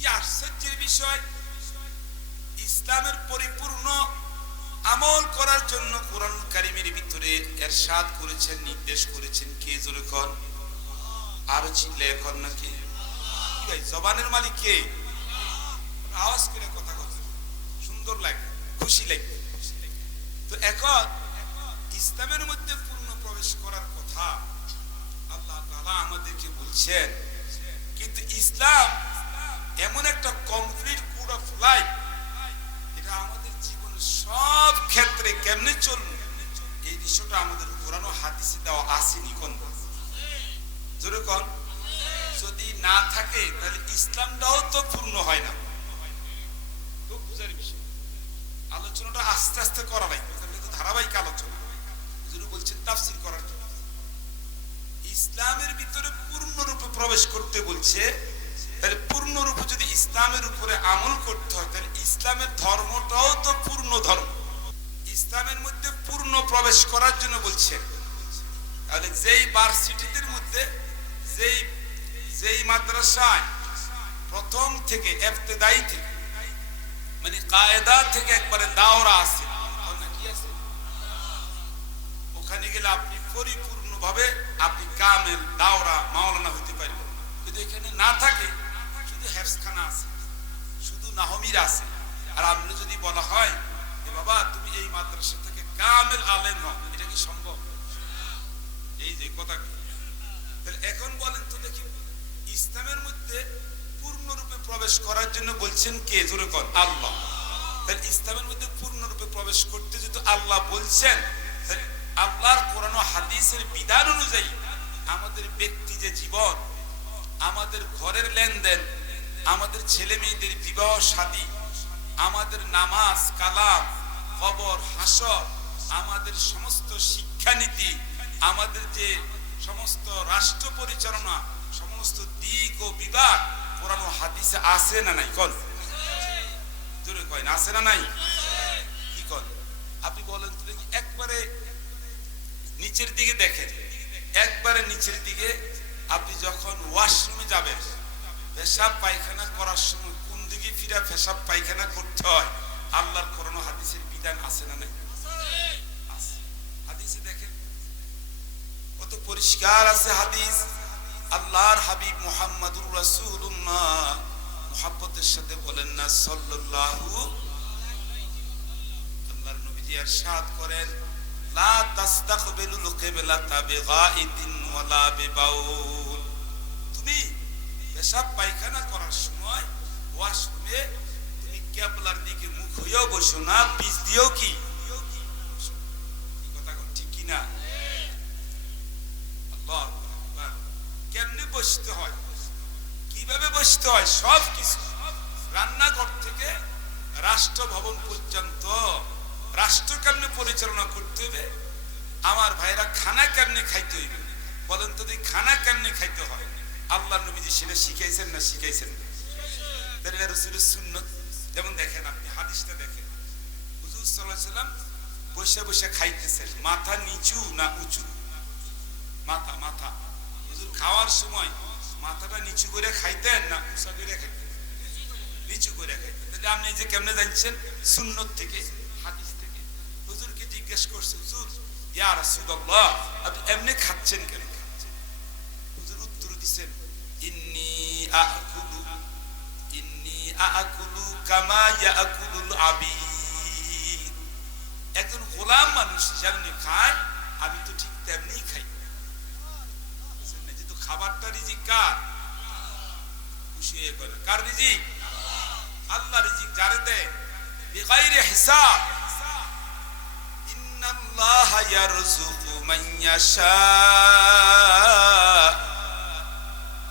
কি আশ্চর্যের বিষয়, ইসলামের পরিপূর্ণ আমল করার জন্য কোরআন কারীমের ভিতরে ইরশাদ করেছেন, নির্দেশ করেছেন কে? জোরে কোন, আরো চিল্লে এখন নাকি? কি ভাই, জবানের মালিক কে? আওয়াজ করে কথা বলতে সুন্দর লাগে, খুশি লাগে। তো এখন ইসলামের মধ্যে পূর্ণ প্রবেশ করার কথা আল্লাহ তাআলা আমাদেরকে বলছেন, কিন্তু ইসলাম এমন একটা কমপ্লিট কোড অফ লাইফ, এটা আমাদের জীবনের সব ক্ষেত্রে কেমনে চলবে এই বিষয়টা আমাদের কোরআন ও হাদিসে দেওয়া আসেনি। কোন জোরে কোন, যদি না থাকে তাহলে ইসলামটাও তো পূর্ণ হয় না। তো বুঝার বিষয়, আলোচনাটা আস্তে আস্তে করা লাগবে, ধারাবাহিক আলোচনা। হুজুর বলছেন তাফসীর করার জন্য ইসলামের ভিতরে পূর্ণরূপে প্রবেশ করতে বলছে, তাহলে পূর্ণরূপে যদি ইসলামের উপরে আমল করতে হয় তাহলে ইসলামের ধর্মটাও তো পূর্ণ ধর্ম। ইসলামের মধ্যে পূর্ণ প্রবেশ করার জন্য বলছে, তাহলে যেই ভার্সিটিদের মধ্যে যেই মাদ্রাসায় প্রথম থেকে ইবতেদায়ী থেকে মানে কায়দা থেকে একবারে দাওরা আছে, ওখানে গেলে আপনি পরিপূর্ণভাবে আপনি কামেল দাওরা মাওলানা হইতে পারবেন। কিন্তু এখানে না থাকে, শুধু হেফজখানা আছে, শুধু নাহমির আছে, আর আপনি যদি বলা হয় যে বাবা তুমি এই মাদ্রাসা থেকে কামেল আলেম হও, এটা কি সম্ভব? এই যে কথা, তাহলে এখন বলেন তো দেখি, ইসলামের মধ্যে পূর্ণরূপে প্রবেশ করার জন্য বলছেন কে? জোরে কর, আল্লাহ। তাহলে ইসলামের মধ্যে পূর্ণরূপে প্রবেশ করতে যদি আল্লাহ বলছেন, তাহলে আল্লাহর কোরআন ও হাদিসের বিধান অনুযায়ী আমাদের ব্যক্তি যে জীবন, আমাদের ঘরের লেনদেন, আমাদের ছেলে মেয়েদের বিবাহ শাদী, আমাদের নামাজ কালাম, কবর হাসর, আমাদের সমস্ত শিক্ষানীতি, আমাদের যে সমস্ত রাষ্ট্র পরিচালনা, সমস্ত দিক ও বিভাগ কোরআন ও হাদিসে আছে না নাই? কোন জোরে কয় না, আছে না নাই? কি কোন? আপনি বলেন তো দেখি, একবারে নিচের দিকে দেখেন, একবারে নিচের দিকে আপনি যখন ওয়াশরুমে যাবেন, পেশাব পায়খানা করার সময় কোন দিকে ফিরে পেশাব পায়খানা করতে হয়, আল্লাহর কোরআন ও হাদিসের বিধান আছে না নাই? হাদিসে দেখেন কত পরিষ্কার আছে হাদিস। আল্লাহর হাবিব মুহাম্মাদুর রাসূলুল্লাহ মুহাব্বতের সাথে বলেন না সাল্লাল্লাহু, আল্লাহর নবীজি ইরশাদ করেন, লা তাস্তাকবিলুল কিবলাতা বিগাইদিন ওয়ালা বিবাউল। তুমি পেশাব পায়খানা করার সময় ওয়াশরুমে তুমি কিবলার দিকে মুখ হয়েও বসো না, পিছ দিয়েও কি কথা ঠিক কি না? আল্লাহ কেমনে বসতে হয়, কিভাবে বসতে হয়, সব কিছু রান্নাঘর থেকে রাষ্ট্র ভবন পর্যন্ত রাষ্ট্র কেমনে পরিচালনা করতে হবে, আমার ভাইরা খানা কেমনে খাইতে হইবে, বলেন তো দেখি খানা কেমনে খাইতে হয়, আল্লাহ নবীজি সেটা শিখাইছেন না শিখাইছেন? তাহলে রাসূলের সুন্নাত। যেমন দেখেন আপনি হাদিসটা দেখেন, হুজুর সাল্লাল্লাহু আলাইহি সাল্লাম বসে বসে খাইতেছেন, মাথা নিচু না উঁচু? মাথা মাথা হুজুর খাওয়ার সময় মাথাটা নিচু করে খাইতেন না উঁচা করে খাইতেন? নিচু করে খাইতেন। তাহলে আপনি যে কেমনে জানছেন? সুন্নত থেকে, হাদিস থেকে। হুজুরকে জিজ্ঞেস করছে, হুজুর ইয়া রাসূলুল্লাহ আপনি এমনি খাচ্ছেন কেন? হুজুর উত্তর দিবেন, ইন্নী আকুলু কামা ইয়াকুলুল আবিদ। একজন গোলাম মানুষ যেমনি খায় আমি তো ঠিক তেমনি খাই। যেহেতু খাবারটা রিজিক কার? খুশি হয়ে বলে কার রিজিক? আল্লাহ রিজিক যারে দেয় বিগাইরি হিসাব। ইন্নাল্লাহা ইয়ারযুকু মান ইয়াশা,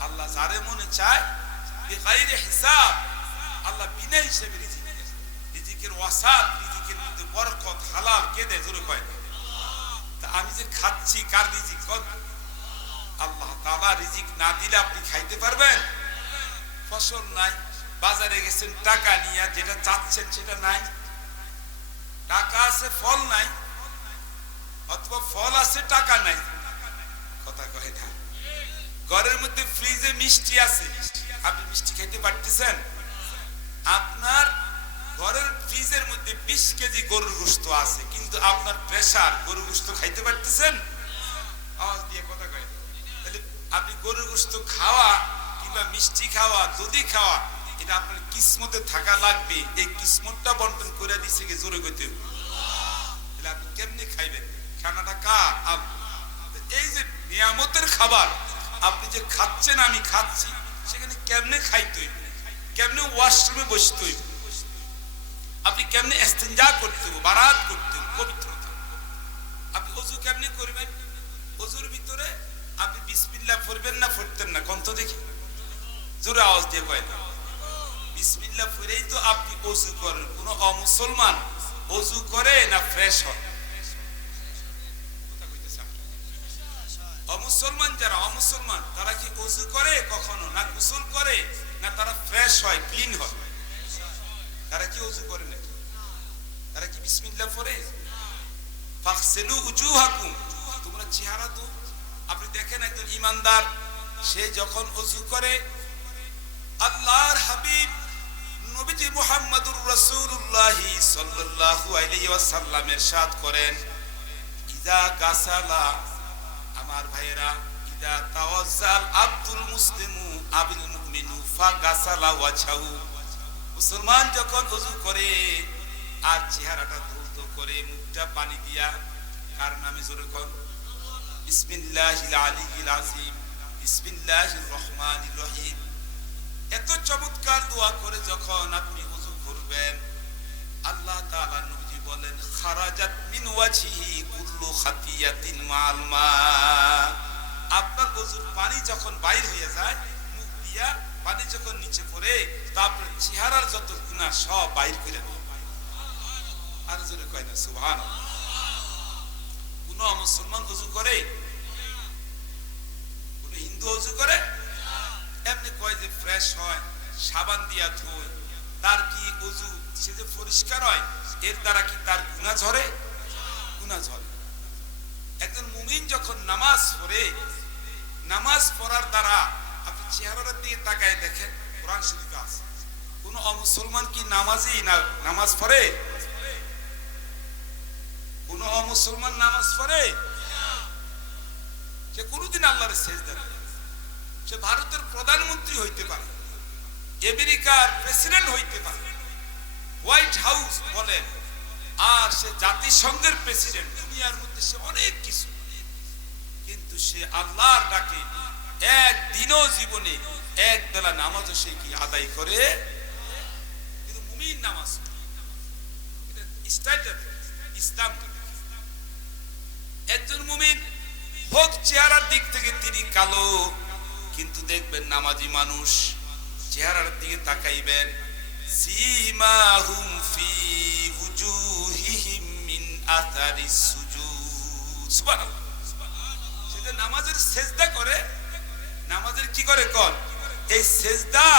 আল্লাহ যারে মনে চায় বিগাইরি হিসাব, আল্লাহ বিনা হিসাবে রিজিক দেয়। রিজিকের ওয়াসাত, রিজিকের মধ্যে বরকত হালাল কে দেয়? জোরে কয় না। তা আমি যে খাচ্ছি কার রিজিক? আল্লাহ তাআলা রিজিক না দিলে আপনি খাইতে পারবেন? ফসল নাই, বাজারে গেছেন টাকা নিয়ে, যেটা চাচ্ছেন সেটা নাই। টাকা আছে ফল নাই, অথবা ফল আছে টাকা নাই, কথা কয় না। ঘরের মধ্যে ফ্রিজে মিষ্টি আছে, আপনি মিষ্টি খাইতে পারতেছেন? আপনার ঘরের ফ্রিজের মধ্যে 20 কেজি গরুর গোশত আছে, কিন্তু আপনার প্রেসার গরুর গোশত খাইতে পারতেছেন? আওয়াজ দিয়ে কথা কয়। তাহলে আপনি গরুর গোশত খাওয়া কিংবা মিষ্টি খাওয়া, দুধি খাওয়া, এটা আপনার কিসমতে থাকা লাগবে। এই কিসমতটা বন্টন করে দিছে কে? জোরে কইতে হবে। তাহলে আপনি কেমনে খাইবেন? খানাটা কার? এই যে নিয়ামতের খাবার আপনি যে খাচ্ছেন, আমি খাচ্ছি, সেখানে কেমনে খাইতে হইবে? কেমনে ওয়াশরুমে বসতে হইবে? আপনি কেমনে ইস্তেঞ্জা করতে হবে, বারাত করতে হবে, পবিত্রতা। আপনি ওযু কেমনে করবেন? ওযুর ভিতরে আপনি বিসমিল্লাহ পড়বেন না পড়তেন না? কোন তো দেখি, জোরে আওয়াজ দিয়ে কয় না। বিসমিল্লাহ পড়েই তো আপনি ওযু করেন। কোন অমুসলমান ওযু করে না ফ্রেশ হয়? অমুসলমান যারা অমুসলমান তারা কি ওযু করে কখনো? না গোসল করে? না তারা ফ্রেশ হয়, ক্লিন হয়? তারা কি ওযু করে না? তারা কি বিসমিল্লাহ পড়ে? ফাগসিলু উজুহাকুম, তোমরা চেহারা তো। আপনি দেখেন একজন ইমানদার সে যখন ওযু করে, আল্লাহর হাবিব নবীজি মুহাম্মদুর রাসূলুল্লাহ সাল্লাল্লাহু আলাইহি ওয়াসাল্লাম ইরশাদ করেন, ইযা গাসালা, আমার ভাইয়েরা, ইযা তাওয়াজ্জাল আব্দুল মুসলিমু আবিল মুমিনু ফাগাসালা ওয়াজহাহু, মুসলমান যখন ওযু করে আর চেহারাটা ধৌত করে, মুখটা পানি দিয়া, কার নামে? জোরে কোন? বিসমিল্লাহিল আলিয়্যিল আযীম, বিসমিল্লাহির রহমানির রহিম। এত চমৎকার দোয়া করে যখন আপনি ওযু করবেন, আল্লাহ তাআলা নবীজি বলেন, খারাজাত মিন ওয়াজহিহি কুল্লু খাতিয়াতিন মা'আল মা, আপনার ওযুর পানি যখন বাইর হয়ে যায়, মুখ দিয়া পানি যখন নিচে পড়ে, তারপর চেহারার যত গুনাহ সব বাইর করে দেয়। আর জোরে কয় না সুবহানাল্লাহ। কোন মুসলমান ওযু করে? কোন হিন্দু ওযু করে? এমনি কয় যে ফ্রেশ হয়, সাবান দিয়া ধোয়, তার কি ওযু সে যে পরিষ্কার হয়, এর দ্বারা কি তার গুনাহ ঝরে? গুনাহ ঝরে। একজন মুমিন যখন নামাজ পড়ে, নামাজ পড়ার দ্বারা আপনি চেহারার দিকে তাকায় দেখেন, কোরআন শরীফে আছে, কোন অমুসলমান কি নামাজি না নামাজ পড়ে? কোন অমুসলমান নামাজ পড়ে? সে কোনদিন আল্লাহর সিজদা করে। সে ভারতের প্রধানমন্ত্রী হইতে পারে, আমেরিকার প্রেসিডেন্ট হইতে পারে, হোয়াইট হাউস বলেন, আর সে জাতিসংঘের প্রেসিডেন্ট, দুনিয়ার মধ্যে সে অনেক কিছু, কিন্তু সে আল্লাহর ডাকে একদিনও জীবনে এক বেলা নামাজও সে কি আদায় করে? কিন্তু মুমিন নামাজ, এটা স্টাইলটা ইসলাম। একজন মুমিন হোক চেহারার দিক থেকে তিনি কালো, কিন্তু দেখবেন নামাজি মানুষ, চেহারার দিকে তাকাইবেন, সীমাহুম ফি উজুহিহিম মিন আথারিস সুজুদ, সুবহানাল্লাহ। সেটা নামাজের সেজদা করে, নামাজের কি করে কোন? এই সেজদা,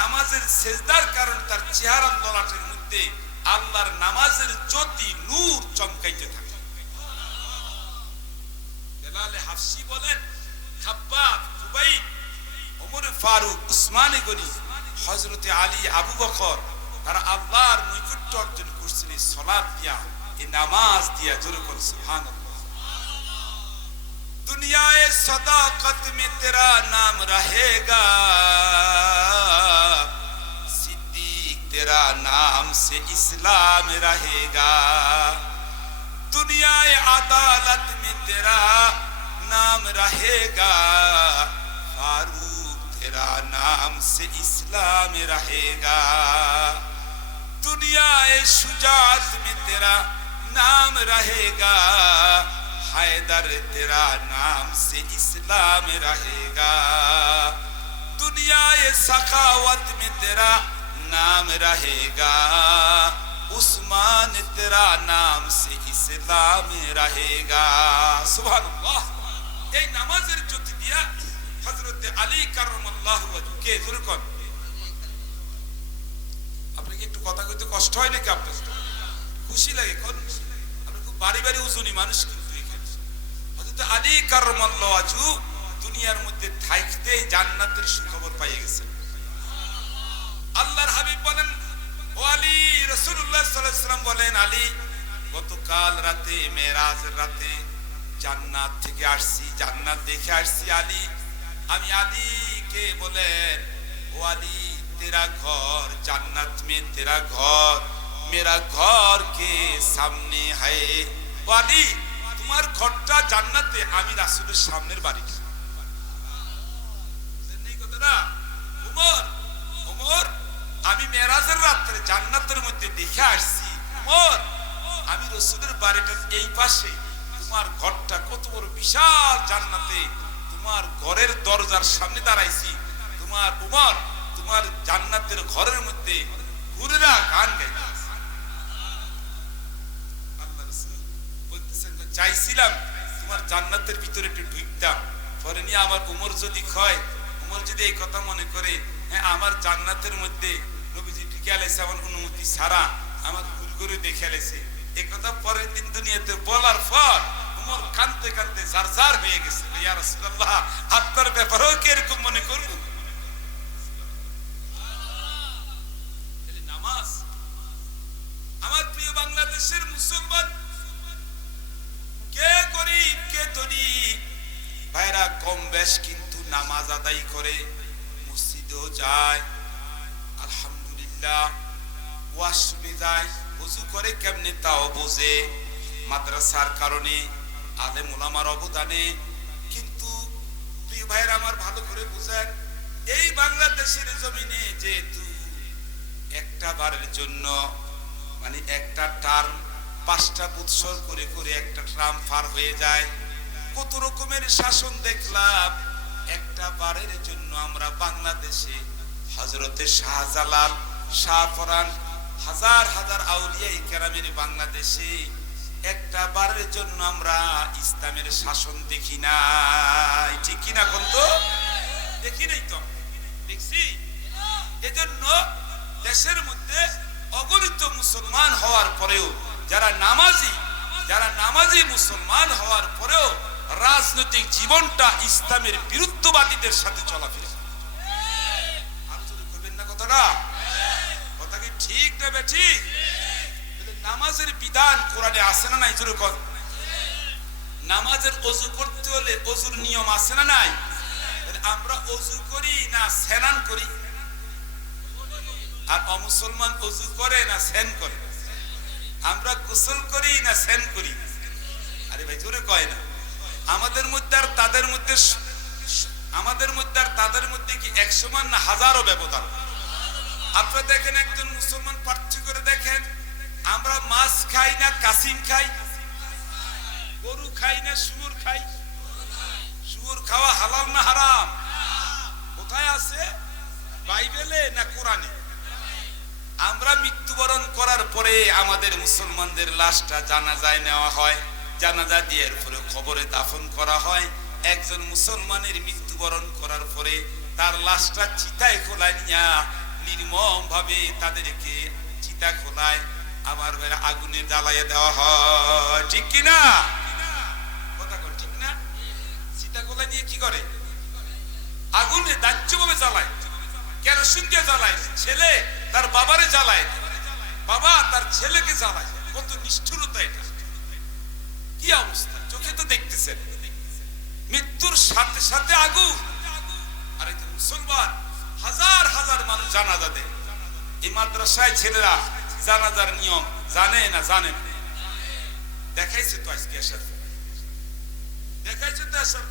নামাজের সেজদার কারণ তার চেহারার ললাটের মধ্যে আল্লাহর নামাজের জ্যোতি নূর চমকাইতে থাকে। বেলাল হাফসি বলেন, খাব্বাব, জুবাইর, ওমর ফারুক, উসমান গনি, হযরতে আলী, আবু বকর, তারা আল্লাহর নৈকট্য অর্জন করছেন এই সালাত দিয়া, এই নামাজ দিয়া। জোরে বল সুবহানাল্লাহ। दुनिया सदाकत में तेरा नाम रहेगा, सिद्दीक तेरा नाम से इस्लाम रहेगा, दुनिया अदालत में तेरा नाम रहेगा, फारूक तेरा नाम से इस्लाम रहेगा, दुनिया शुजाअत में तेरा नाम रहेगा, हैदर तेरा नाम से इस्लाम रहेगा, दुनिया सखावत में तेरा नाम रहेगा, उस्मान तेरा नाम से इस्लाम रहेगा। सुभानुल्लाह। এই নামাজের জ্যোতি দিয়া হযরতে আলী কাররামাল্লাহু ওয়াজহুকে জোরে কোন। আপনাকে একটু কথা কইতে কষ্ট হয় নাকি? আপনার খুশি লাগে কোন? আপনি খুব বাড়ি বাড়ি ওজনী মানুষ, কিন্তু এখানে হযরতে আলী কাররামাল্লাহু ওয়াজহু দুনিয়ার মধ্যে থাকতেই জান্নাতের সুখবর পেয়ে গেছেন। আল্লাহর হাবিব বলেন, রাসূলুল্লাহ সাল্লাল্লাহু আলাইহি ওয়াসাল্লাম বলেন, আলী গতকাল রাতে মেরাজের রাতে জান্নাত থেকে আসছি, জান্নাত দেখে আসছি আলী। আমি আলীকে বলেন, ও আলী तेरा घर जन्नत में, तेरा घर मेरा घर के सामने है। वाली তোমার ঘরটা জান্নাতে, আমি রাসূলের সামনের বাড়ি। বুঝেননি কথাটা? ওমর, ওমর আমি মেরাজের রাতে জান্নাতের মধ্যে দেখে আসছি। ওমর আমি রাসূলের বাড়িটার এই পাশে, তোমার ঘরটা কত বড় বিশাল জান্নাতে, তোমার ঘরের দরজার সামনে দাঁড়াইছি। তোমার ওমর তোমার জান্নাতের ঘরের মধ্যে হুরেরা গান গাইতেছে। আল্লাহ রাসূল বলতেছেন, চাইছিলাম তোমার জান্নাতের ভিতরে একটু ঢুকতাম, পরে নিয়ে আমার উমর যদি হয়, উমর যদি এই কথা মনে করে, হ্যাঁ আমার জান্নাতের মধ্যে নবীজি ঢুকে আলাইছে আমার অনুমতি ছাড়া, আমার ঘুরে দেখে আলাইছে, এই কথা পরের দিন দুনিয়াতে বলার পর উমর কাঁদতে কাঁদতে জারজার হয়ে গেছে, ইয়া রাসূলুল্লাহ আপনার ব্যাপারেও কি এরকম মনে করবো? আমার প্রিয় বাংলাদেশের মুসলমান, কে গরিব কে ধনী ভাইরা কম বেশ কিন্তু নামাজ আদায় করে, মসজিদেও যায়, আলহামদুলিল্লাহ, ওয়াশরুমে যায়, ওযু করে কেমনে তাও বোঝে, মাদ্রাসার কারণে, আলেম ওলামার অবদানে। কিন্তু প্রিয় ভাইরা আমার ভালো করে বুঝেন, এই বাংলাদেশের জমিনে যেহেতু একটা বারের জন্য মানে একটা টার্ম 5টা বছর করে করে একটা ট্রাম পার হয়ে যায়, কত রকমের শাসন দেখলাম। একটা বারের জন্য আমরা বাংলাদেশে হযরতে শাহজালাল, শাহপরান, হাজার হাজার আউলিয়া কেরামের বাংলাদেশে একটা বারের জন্য আমরা ইসলামের শাসন দেখি নাই, ঠিক কিনা কোন তো দেখি নাই, তো দেখছি। এজন্য দেশের মধ্যে অগণিত মুসলমান হওয়ার পরেও যারা নামাজি মুসলমান হওয়ার পরেও রাজনৈতিক জীবনটা ইসলামের বিরুদ্ধবাদীদের সাথে চলাফেরা। আলোচনা করবেন না কথাটা? কথা কি ঠিক না বেঠিক? নামাজের বিধান কোরআনে আছে না নাই? জোরে কর। নামাজের ওযু করতে হলে ওযুর নিয়ম আছে না নাই? আমরা ওযু করি না স্নান করি? আর অমুসলমান ওযু করে না স্নান করে? আমরা গোসল করি না স্নান করি? আরে ভাই জোরে কয় না। আমাদের মধ্যে আর তাদের মধ্যে কি 1 সমান না হাজারো ব্যবধান? আপনারা দেখেন, একজন মুসলমান পার্থক্য করে দেখেন, আমরা মাছ খাই না কাসিম খাই? গরু খাই না শুয়োর খাই? শুয়োর খাওয়া হালাল না হারাম? কোথায় আছে? বাইবেলে না কোরআনে? আমরা মৃত্যুবরণ করার পরে আমাদের মুসলমানদের লাশটা জানাজায় নেওয়া হয়, জানাজা দিয়ে এরপরে কবরে দাফন করা হয়। একজন মুসলমানের মৃত্যুবরণ করার পরে তার লাশটা চিতায় খোলায় নিয়া নির্মম ভাবে তাদেরকে চিতা খোলায় আমার ভাইরা আগুনে জ্বালাইয়া দেওয়া হয়, ঠিক কিনা? কথা কর ঠিক না? চিতা খোলা নিয়ে কি করে? আগুনে দাহ্যভাবে জ্বালায়, কেরোসিন দিয়ে জ্বালায়, ছেলে তার বাবারে জ্বালায়, বাবা তার ছেলেকে জ্বালায়। কত নিষ্ঠুরতা এটা! কি অবস্থা! চোখে তো দেখতেছেন, মৃত্যুর সাথে সাথে আগুন। আর এই মুসলমান হাজার হাজার মানুষ জানাজা দেয়। এই মাদ্রাসায় ছেলেরা জানাজার নিয়ম জানে না? জানে না? দেখাইছে তো আজকে আসার, দেখাইছে তো আসার।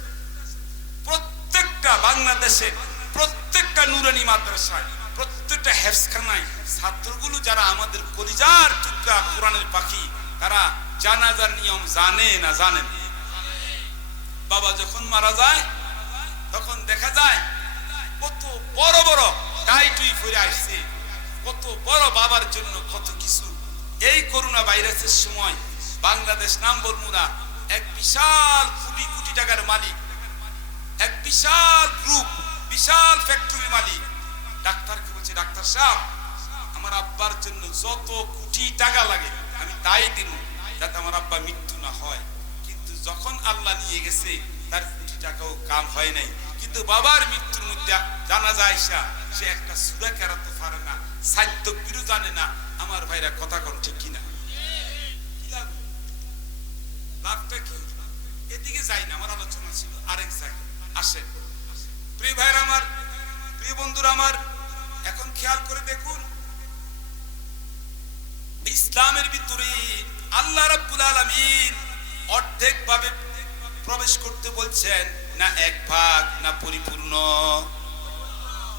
প্রত্যেকটা বাংলাদেশে প্রত্যেকটা নুরানি মাদ্রাসায়, প্রত্যেকটা হেফজখানায় ছাত্রগুলো যারা আমাদের কলিজার টুকরা কোরআনের পাখি, তারা জানাজার নিয়ম জানে না? জানেন? বাবা যখন মারা যায় তখন দেখা যায় কত বড় বড় টাইটুই ফিরে আসছে, কত বড় বাবার জন্য কত কিছু। এই করোনা ভাইরাসের সময় বাংলাদেশ নাম বলবো না, এক বিশাল কোটি কোটি টাকার মালিক, এক বিশাল গ্রুপ, বিশাল ফ্যাক্টরির মালিক ডাক্তারকে বলছে, ডাক্তার সাহেব আমার আব্বার জন্য যত কোটি টাকা লাগে আমি তাই দিব, যাতে আমার আব্বা মৃত্যু না হয়। কিন্তু যখন আল্লাহ নিয়ে গেছে তার কোটি টাকাও কাম হয় নাই। কিন্তু বাবার মৃত্যুর মধ্যে জানা যায় সে একটা সূরা কেরাতে পারে না, সাহিত্য বিরু জানে না, আমার ভাইরা কথা কোন ঠিক কিনা? লাভটা কি? এদিকে যাই না, আমার আলোচনা ছিল আরেক জায়গায়। আসেন প্রিয় ভাইরা আমার, প্রিয় বন্ধুরা আমার, এখন খেয়াল করে দেখুন ইসলামের ভিতরে আল্লাহ রাব্বুল আলামিন অর্ধেক ভাবে প্রবেশ করতে বলছেন না এক ভাগ, না পরিপূর্ণ?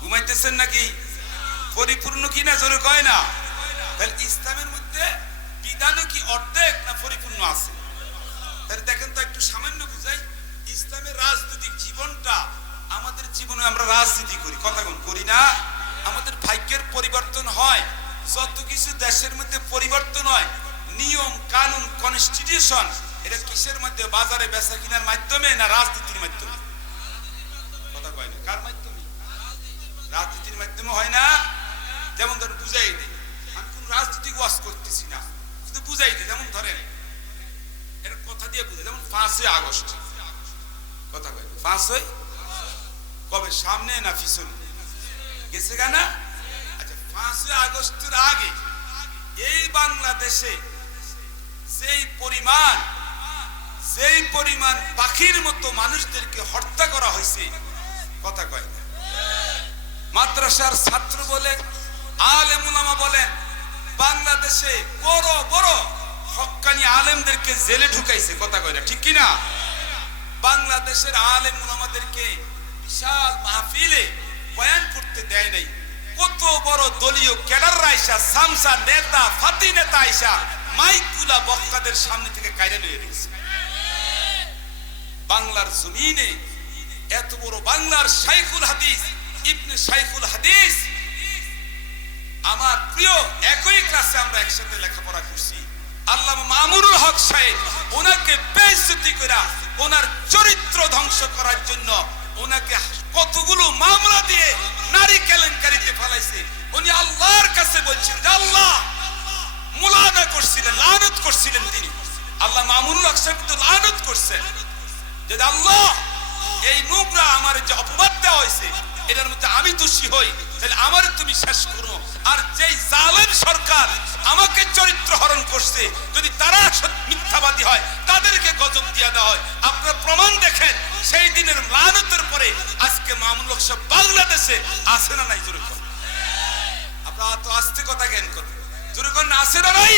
ঘুমাইতেছেন নাকি? পরিপূর্ণ কি না জোরে কয় না? তাহলে ইসলামের মধ্যে বিধানও কি অর্ধেক না পরিপূর্ণ আছে? তাহলে দেখেন তো, একটু সামান্য বুঝাই। ইসলামের রাজনৈতিক জীবনটা, আমাদের জীবনে আমরা রাজনীতি করি, কথা করি না? আমাদের ভাগ্যের পরিবর্তন হয়, যত কিছু দেশের মধ্যে পরিবর্তন হয়, নিয়ম কানুন কনস্টিটিউশন, এটা কিসের মধ্যে? বাজারে বেচা কিনার মাধ্যমে না রাজনীতির মাধ্যমে? কথা কয় না, কার মাধ্যমে? রাজনীতির মাধ্যমে হয় না? যেমন ধরেন বুঝাই দিই, আমি কোন রাজনৈতিক ওয়াজ করতেছি না, শুধু বুঝাই দিই। যেমন ধরেন এর কথা দিয়ে বুঝে, যেমন 5ই আগস্ট, কথা কয় 5ই কবে, সামনে না পিছনে গেছে গানা? আচ্ছা, 5ই আগস্টের আগে এই বাংলাদেশে যেই পরিমাণ পাখির মতো মানুষদেরকে হত্যা করা হয়েছে, কথা কয় না? মাদ্রাসার ছাত্র বলেন, আলেম উলামা বলেন, বাংলাদেশে বড় বড় হক্কানি আলেমদেরকে জেলে ঢুকাইছে, কথা কয় না ঠিক কিনা? বাংলাদেশের আলেম উলামাদেরকে বিশাল মাহফিলে বয়ান করতে দেয় নাই। কত বড় দলীয় ক্যাডাররা আইসা, সামসা নেতা, ফাতি নেতা আইসা মাইকুলা বক্তাদের সামনে থেকে কাইরে নিয়ে গেছে। বাংলার জমিনে এত বড় বাংলার শাইখুল হাদিস, ইবনে শাইখুল হাদিস, আমার প্রিয়, একই ক্লাসে আমরা একসাথে লেখাপড়া করছি, আল্লামা মামুনুল হক সাহেব, ওনাকে বেইজ্জতি করে ওনার চরিত্র ধ্বংস করার জন্য ওনাকে কতগুলো মামলা দিয়ে নারী কেলেঙ্কারিতে ফেলাইছে। উনি আল্লাহর কাছে বলছেন যে আল্লাহ মুলানা করছিলেন, লানত করছিলেন তিনি। আল্লাহ মামুনুল হক সাহেব তো লানত করছেন যে আল্লাহ এই নোংরা আমার যে অপবাদ দেওয়া হয়েছে, এটার মধ্যে আমি দোষী হই, তাহলে আমার তুমি শেষ করো। আর যেই জালেম সরকার আমাকে চরিত্র হরণ করছে, যদি তারা মিথ্যাবাদী হয়, তাদেরকে গজব দিয়া দেওয়া হয়। আপনারা প্রমাণ দেখেন, সেই দিনের লানতের পরে আজকে মামুনুল হক সাহেব বাংলাদেশে আছে না নাই? জোরে কর, আপনারা তো আস্তে কথা জ্ঞান করবেন, জোরে কর না, আছে না নাই?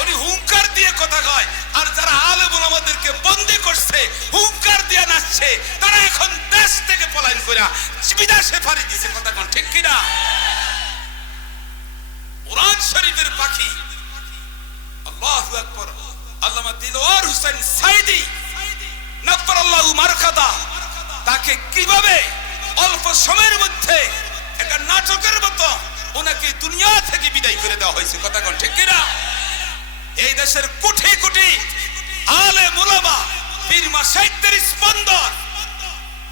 উনি হুঙ্কার দিয়ে কথা কয়, আর যারা আলেম ওলামাদেরকে বন্দী করছে, হুঙ্কার দিয়ে নাচছে, তারা এখন দেশ থেকে পলায়ন করে বিদেশে পাড়ি দিয়েছে, কথা কোন ঠিক কিনা? কোরআন শরীফের পাখি, আল্লাহু আকবার, আল্লামা দিলওয়ার হোসেন সাইদি নাফারাল্লাহু মারকাদা, তাকে কিভাবে অল্প সময়ের মধ্যে একটা নাটকের মতো ওনাকে দুনিয়া থেকে বিদায় করে দেওয়া হয়েছে, কথা কোন ঠিক কিনা? এই দেশের কোটি কোটি আলেম উলামা, পীর মাশায়েখদের স্পন্দন,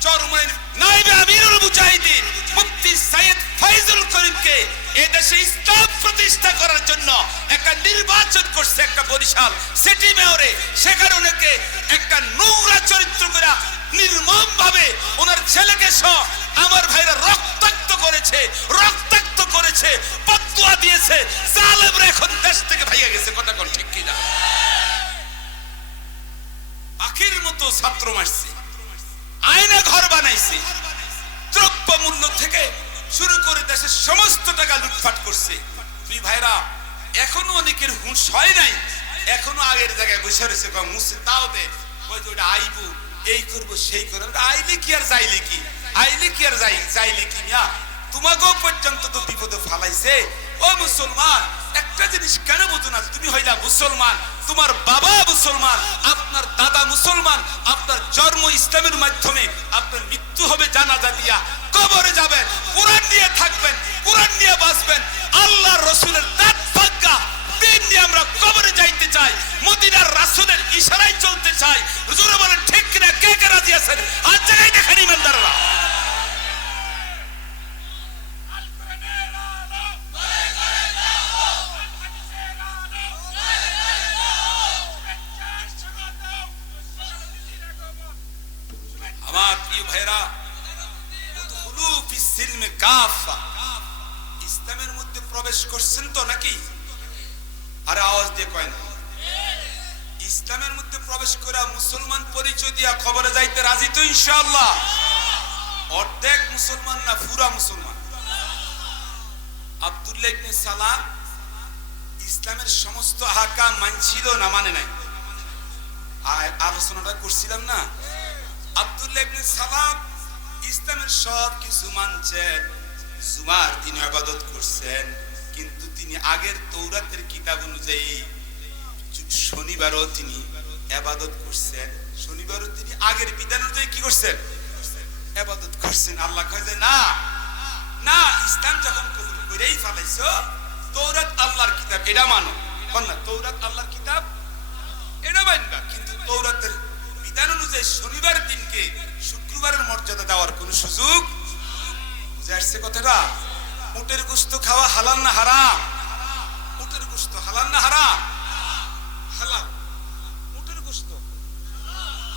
চরমনাইয়ের নায়েবে আমিরুল মুজাহিদিন মুফতি সৈয়দ ফয়জুল করিমকে এই দেশে ইসলাম প্রতিষ্ঠা করার জন্য একটা নির্বাচন করছে, একটা বরিশাল সিটি মেয়রে। সেখানে ওনাকে একটা নোংরা চরিত্র করে নির্মম ভাবে ওনার ছেলেকে সহ আমার ভাইরা রক্তাক্ত করেছে, বদদুয়া দিয়েছে, জালেমরা এখন দেশ থেকে ভাইয়া গেছে, কথা কোন ঠিক কিনা? পাখির মতো ছাত্র মারছে, আয়না ঘর বানাইছে, দ্রব্য মূল্য থেকে শুরু করে দেশের সমস্ত টাকা লুটপাট করছে। তুই ভাইরা এখনো অনেকের হুঁশ হয় নাই, এখনো আগের জায়গায় বসে রয়েছে, মুছে তাও দে, ওই যে ওটা আইবো, এই করবো সেই করবো, আইলে কি আর যাইলে কি, আইলে কি আর যাইলে কি, মিয়া তোমাকেও পর্যন্ত তো বিপদে ফালাইছে। ও মুসলমান, একটা জিনিস কেন বুঝো না? তুমি হইলা মুসলমান, তোমার বাবা মুসলমান, আপনার দাদা মুসলমান, আপনার জন্ম ইসলামের মাধ্যমে, আপনার মৃত্যু হবে জানাজা দিয়া, কবরে যাবেন, কোরআন নিয়ে থাকবেন, কোরআন নিয়ে বাঁচবেন, আল্লাহ রসুলের দাঁত ভাগ্যা দিন নিয়ে আমরা কবরে যাইতে চাই, মদিনার রাসূলের ইশারায় চলতে চাই। হুজুর বলেন ঠিক কিনা? কে কে রাজি আছেন? আজ জায়গায় দেখেন ইমানদাররা। আমার প্রিয় ভাইরা, ইসলামের মধ্যে প্রবেশ করছেন তো নাকি? আরে আওয়াজ দিয়ে কয় না। ইসলামের মধ্যে প্রবেশ করা মুসলমান পরিচয় দিয়া খবরে যাইতে রাজি তো ইনশাআল্লাহ? অর্ধেক মুসলমান না পুরা মুসলমান? আব্দুল্লাহ ইবনে সালাম ইসলামের সমস্ত আহকাম মানছিল না মানে নাই? আলোচনাটা করছিলাম না? আব্দুল্লাহ ইবনে সালাম ইসলামের সব কিছু মানছেন, জুমার দিন ইবাদত করছেন, কিন্তু তিনি আগের তৌরাতের কিতাব অনুযায়ী শনিবারও তিনি ইবাদত করছেন, শনিবারও তিনি আগের বিধান অনুযায়ী কি করছেন? ইবাদত করছেন। আল্লাহ কয় যে না না, ইসলাম যখন কবুল করেই ফেলাইছো, তৌরাত আল্লাহর কিতাব এটা মানো। কোন না, তৌরাত আল্লাহর কিতাব এটা মানবা, কিন্তু তৌরাতের বিধান অনুযায়ী শনিবার দিনকে শুক্রবারের মর্যাদা দেওয়ার কোনো সুযোগ। বুঝে আসছে কথাটা? উটের গোশত খাওয়া হালাল না হারাম? উটের গোশত হালাল না হারাম? হালাল। উটের গোশত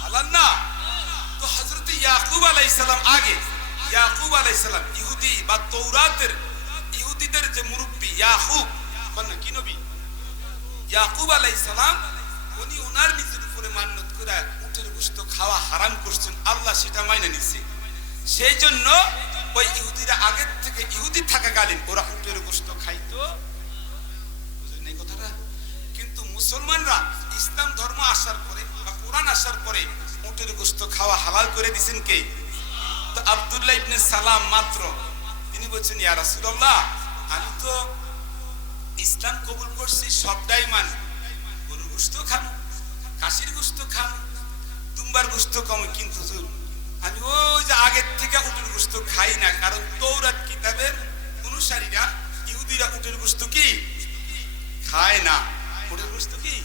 হালাল না? তো হযরত ইয়াকুব আলাইহিস সালাম, আগে ইয়াকুব আলাইহিস সালাম ইহুদি বা তৌরাতের ইহুদিদের যে মুরব্বি ইয়াকুব, মানে কি নবী ইয়াকুব আলাইহিস সালাম, উনি ওনার নিজের উপরে মান্যত করে উটের গোশত খাওয়া হারাম করছেন, আল্লাহ সেটা মাইনে নিছে। সেই জন্য ওই ইহুদিরা আগের থেকে ইহুদি থাকাকালীন ওরা উটের গোশত খাইতো। বুঝলেন এই কথাটা? কিন্তু মুসলমানরা ইসলাম ধর্ম আসার পরে বা কোরআন আসার পরে উটের গোশত খাওয়া হালাল করে দিয়েছেন কে? তো আব্দুল্লাহ ইবনে সালাম মাত্র তিনি বলছেন, ইয়া রাসূলুল্লাহ, আমি তো ইসলাম কবুল করছি, সবটাই মানি, গরুর গোশত খান, খাসির গোশত খান, দুম্বার গোশত কম, কিন্তু আমি ওই যে আগের থেকে উটের গোশত খাই না, কারণ তৌরাত কিতাবের অনুসারীরা ইহুদিরা উটের গোশত কি খায় না, উটের গোশত কি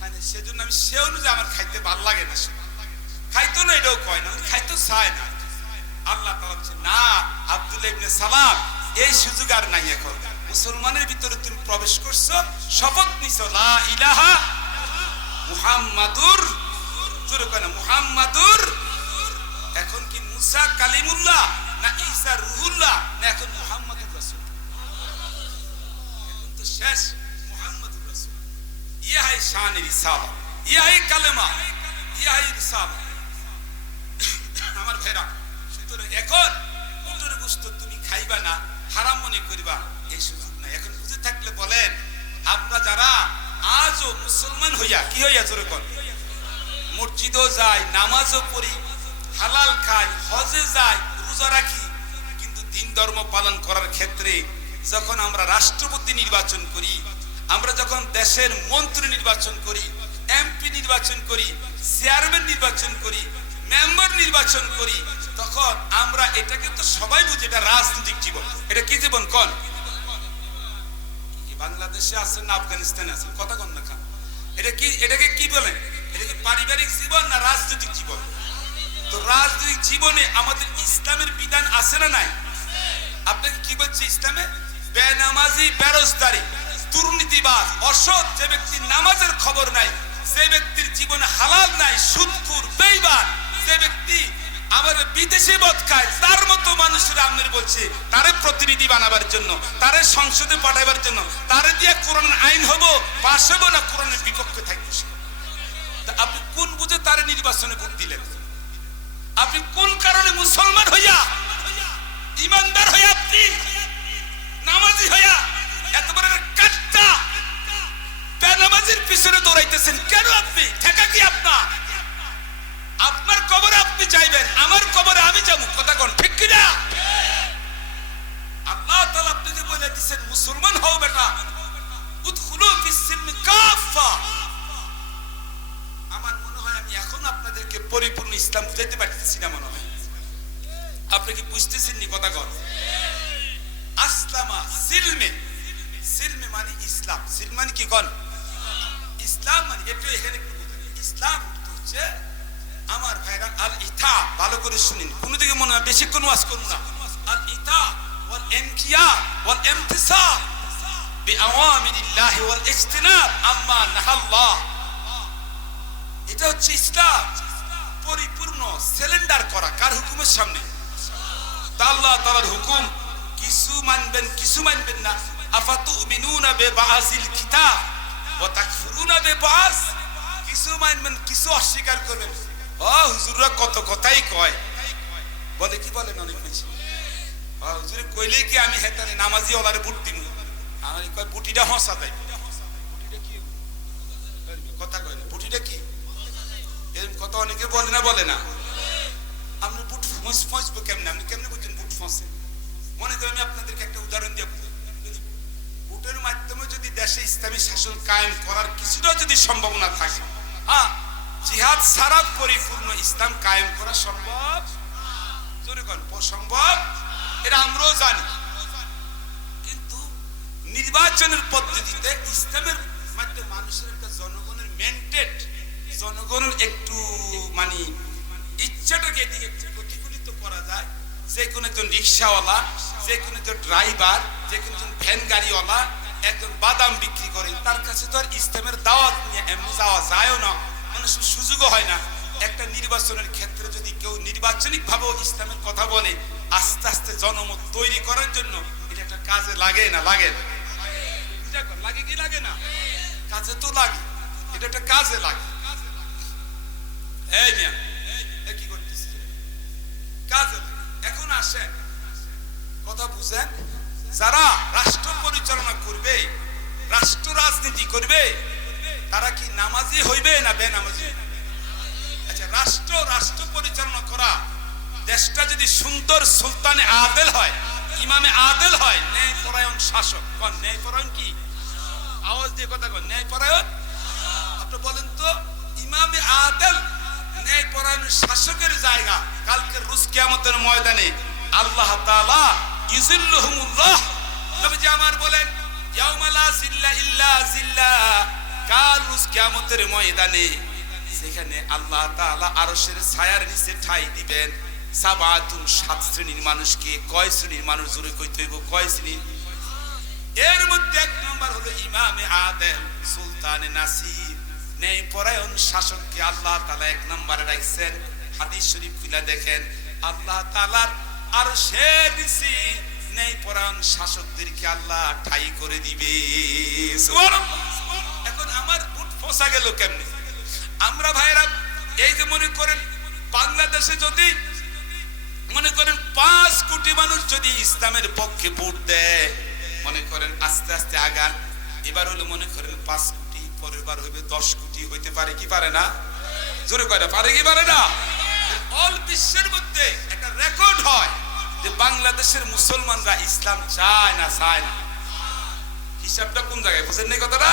মানে, সেজন্য আমি সে অনুযায়ী আমার খাইতে ভালো লাগে না। খাইতো না এটাও কয় না, খাইতো চায় না। আল্লাহ তাআলা বলেন, না আব্দুল্লাহ ইবনে সালাম, এই সুযোগ আর নাই। এখন মুসলমানের ভিতরে তুমি প্রবেশ করছো, শপথ নিছো লা ইলাহা মুহাম্মাদুর, জোরে কয় না মুহাম্মাদুর। এখন কি মুসা কালিমুল্লাহ না ঈসা রূহুল্লাহ, না এখন মুহাম্মাদুর রাসূল? এখন তো শেষ মুহাম্মাদুর রাসূল। ইহাই শানের রিসালা, ইহাই কালেমা, ইহাই রিসালা। আমার ভাইরা, সুতরাং এখন উটের গোশত তুমি খাইবা না, হারাম মনে করিবা, এই সুযোগ নাই। এখন বুঝে থাকলে বলেন, আমরা যারা আজও মুসলমান হইয়া কি হইয়া জোরে কোন, মসজিদও যাই, নামাজও পড়ি, হালাল খাই, হজে যাই, রোজা রাখি, কিন্তু দিন ধর্ম পালন করার ক্ষেত্রে যখন আমরা রাষ্ট্রপতি নির্বাচন করি, আমরা যখন দেশের মন্ত্রী নির্বাচন করি, এমপি নির্বাচন করি, চেয়ারম্যান নির্বাচন করি, মেম্বার নির্বাচন করি, তখন আমরা এটাকে তো সবাই বুঝি এটা রাজনৈতিক জীবন। এটা কি জীবন কোন? বাংলাদেশে আছেন না আফগানিস্তানে আছেন, কথা কোন না খান, এটা কি, এটাকে কি বলেন? এটা কি পারিবারিক জীবন না রাজনৈতিক জীবন? তো রাজনৈতিক জীবনে আমাদের ইসলামের বিধান আছে না নাই? আপনাকে কি বলছে ইসলামে? বেনামাজি, বেরোজগারি, দুর্নীতিবাজ, অসৎ যে ব্যক্তির নামাজের খবর নাই, যে ব্যক্তির জীবনে হালাল নাই, সুদখোর, বেঈমান, যে ব্যক্তি আমার বিদেশি মদ খায়, তার মতো মানুষের আমির বলছে তারে প্রতিনিধি বানাবার জন্য, তারে সংসদে পাঠাবার জন্য, তারে দিয়ে কোরআন আইন হবো, পাশ হবো না কোরআনের বিপক্ষে থাকবে। আপনি কোন বুঝে তারে নির্বাচনে ভোট দিলেন? আপনি কোন কারণে মুসলমান হইয়া, ইমানদার হইয়া, আপনি নামাজি হইয়া এত বড় কাটটা বেনামাজির পিছনে দৌড়াইতেছেন কেন? আপনি ঠেকা কি আপনার? আপনার কবরে আপনি যাইবেন, আমার কবরে আমি যাব, কথা কোন ঠিক কিনা? আল্লাহ তাআলা আপনাকে বলে দিয়েছেন মুসলমান হও বেটা, উদখুলু ফিস সিলমি কাফা। আমার মনে হয় আমি এখন আপনাদেরকে পরিপূর্ণ ইসলাম বুঝাইতে পারতেছি না, মনে হয় আপনি কি বুঝতেছেন নি কথা কোন? আসলামা সিলমে, সিলমে মানে ইসলাম, সিলম মানে কি কোন? ইসলাম মানে একটু এখানে ইসলাম হচ্ছে আমার ভাইরা আল ইতা, ভালো করে শুনুন, কোন দিকে মনে হয় বেশিক্ষণ ওয়াজ করব না। আল ইতা ওয়াল ইনকিয়াদ ওয়াল ইমতিসাল বিআওয়ামিরিল্লাহ ওয়াল ইজতিনাব আম্মা নাহাল্লাহ, এটা হচ্ছে ইসলাম। পরিপূর্ণ সিলিন্ডার করা কার হুকুমের সামনে? আল্লাহ তাআলার হুকুম, কিছু মানবেন কিছু মানবেন না, আফাতুমিনুনা বিবাযিল কিতাব ওয়া তাকফুরুনা বিবায, কিছু মানবেন কিছু অস্বীকার করবেন। ও হুজুররা কত কথাই কয়, বলে কি বলেন অনেক বেশি। ও হুজুরে কইলেই কি আমি হেতারে নামাজি ওলারে বুট দিমু, আমি কয় বুটিটা হসা দেয়, বুটিটা কি কথা কয় না, বুটিটা কি এরকম কথা অনেকে বলে না, বলে না। আপনি বুট ফসবো কেমনে, আপনি কেমনে বুঝছেন বুট ফসে? মনে করেন আমি আপনাদেরকে একটা উদাহরণ দিয়ে বুঝি, বুটের মাধ্যমে যদি দেশে ইসলামী শাসন কায়েম করার কিছুটা যদি সম্ভাবনা থাকে, হ্যাঁ, জিহাদ ছাড়া পরিপূর্ণ ইসলাম কায়েম করা সম্ভব, জোরে কোন সম্ভব, এটা আমরাও জানি। কিন্তু নির্বাচনের পদ্ধতিতে ইসলামের মাধ্যমে মানুষের একটা জনগণের মেন্টেট, জনগণের একটু মানে ইচ্ছাটাকে এদিকে একটু প্রতিফলিত করা যায়। যে কোনো একজন রিক্সাওয়ালা, যে কোনো একজন ড্রাইভার, যে কোনো একজন ভ্যান গাড়িওয়ালা, একজন বাদাম বিক্রি করে, তার কাছে তো আর ইসলামের দাওয়াত নিয়ে এমনি যাওয়া যায়ও না, মানুষের সুযোগও হয় না। একটা নির্বাচনের ক্ষেত্রে যদি কেউ নির্বাচনিক ভাবেও ইসলামের কথা বলে, আস্তে আস্তে জনমত তৈরি করার জন্য এটা একটা কাজে লাগে না, লাগে না, লাগে কি লাগে না, কাজে তো লাগে, এটা একটা কাজে লাগে। এই মিয়া কি করতেছি, কাজে লাগে। এখন আসেন কথা বুঝেন, যারা রাষ্ট্র পরিচালনা করবে, রাষ্ট্র রাজনীতি করবে, তারা কি নামাজি হইবে না বেনামাজি? আচ্ছা, রাষ্ট্র পরিচালনা করা, দেশটা যদি সুন্দর সুলতানে আদেল হয়, ইমামে আদেল হয়, ন্যায় পরায়ণ শাসক, কোন ন্যায় পরায়ণ কি, আওয়াজ দিয়ে কথা কোন ন্যায় পরায়ণ, আপনি বলেন তো, ইমামে আদেল ন্যায় পরায়ণ শাসকের জায়গা কালকে রোজ কিয়ামতের ময়দানে আল্লাহ তাআলা ইযিল্লুহুমুল্লাহ, নবীজি আমার বলেন ইয়াউমা লা জিল্লা ইল্লা জিল্লাহ, কাল রোজ কিয়ামতের ময়দানে সেখানে আল্লাহ তাআলা আরশের ছায়ার নিচে ঠাই দিবেন সাবাতুন, 7 শ্রেণীর মানুষকে। কয় শ্রেণীর মানুষ, জোরে কইতে হইব কয় শ্রেণী? এর মধ্যে এক নাম্বার হলো ইমামে আদেল, সুলতানে নাসির, ন্যায় পরায়ণ শাসককে আল্লাহ তাআলা এক নম্বরে রাখছেন। হাদিস শরীফ খুলে দেখেন, আল্লাহ তাআলার আরশের নিচে ন্যায় পরায়ণ শাসকদেরকে আল্লাহ ঠাই করে দিবে। সুবহানাল্লাহ। এখন আমার বুট ফসা গেল কেমনে? আমরা ভাইরা এই যে মনে করেন বাংলাদেশে যদি মনে করেন 5 কোটি মানুষ যদি ইসলামের পক্ষে ভোট দেয়, মনে করেন আস্তে আস্তে আগান, এবার হলো মনে করেন 5 কোটি, পরের বার হবে 10 কোটি, হইতে পারে কি পারে না? জোরে কয়টা পারে কি পারে না? অল বিশ্বের মধ্যে একটা রেকর্ড হয় যে বাংলাদেশের মুসলমানরা ইসলাম চায় না, চায় না। হিসাবটা কোন জায়গায়, বুঝেন না কথাটা?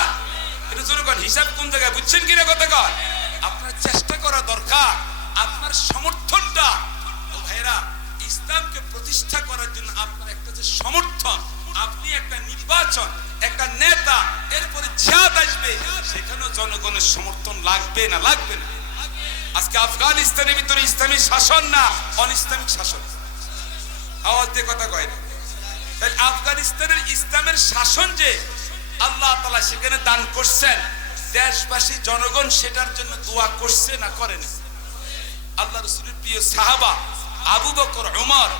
এটা জোরে কোন হিসাব কোন জায়গায়, বুঝছেন কিনা কথা কয়? আপনার চেষ্টা করা দরকার, আপনার সমর্থনটা, ও ভাইরা, ইসলামকে প্রতিষ্ঠা করার জন্য আপনার একটা যে সমর্থন, আপনি একটা নির্বাচন, একটা নেতা, এরপরে জিহাদ আসবে, সেখানেও জনগণের সমর্থন লাগবে না, লাগবে না? আজকে আফগানিস্তানের ভিতরে ইসলামী শাসন না অনিসলামিক শাসন, আওয়াজ দিয়ে কথা কয় না। তাহলে আফগানিস্তানের ইসলামের শাসন যে আল্লাহ তাআলা সেখানে দান করছেন, দেশবাসী জনগণ সেটার জন্য দোয়া করছে না করে না? আল্লাহ রাসূলের প্রিয় সাহাবা আবু বকর, ওমর,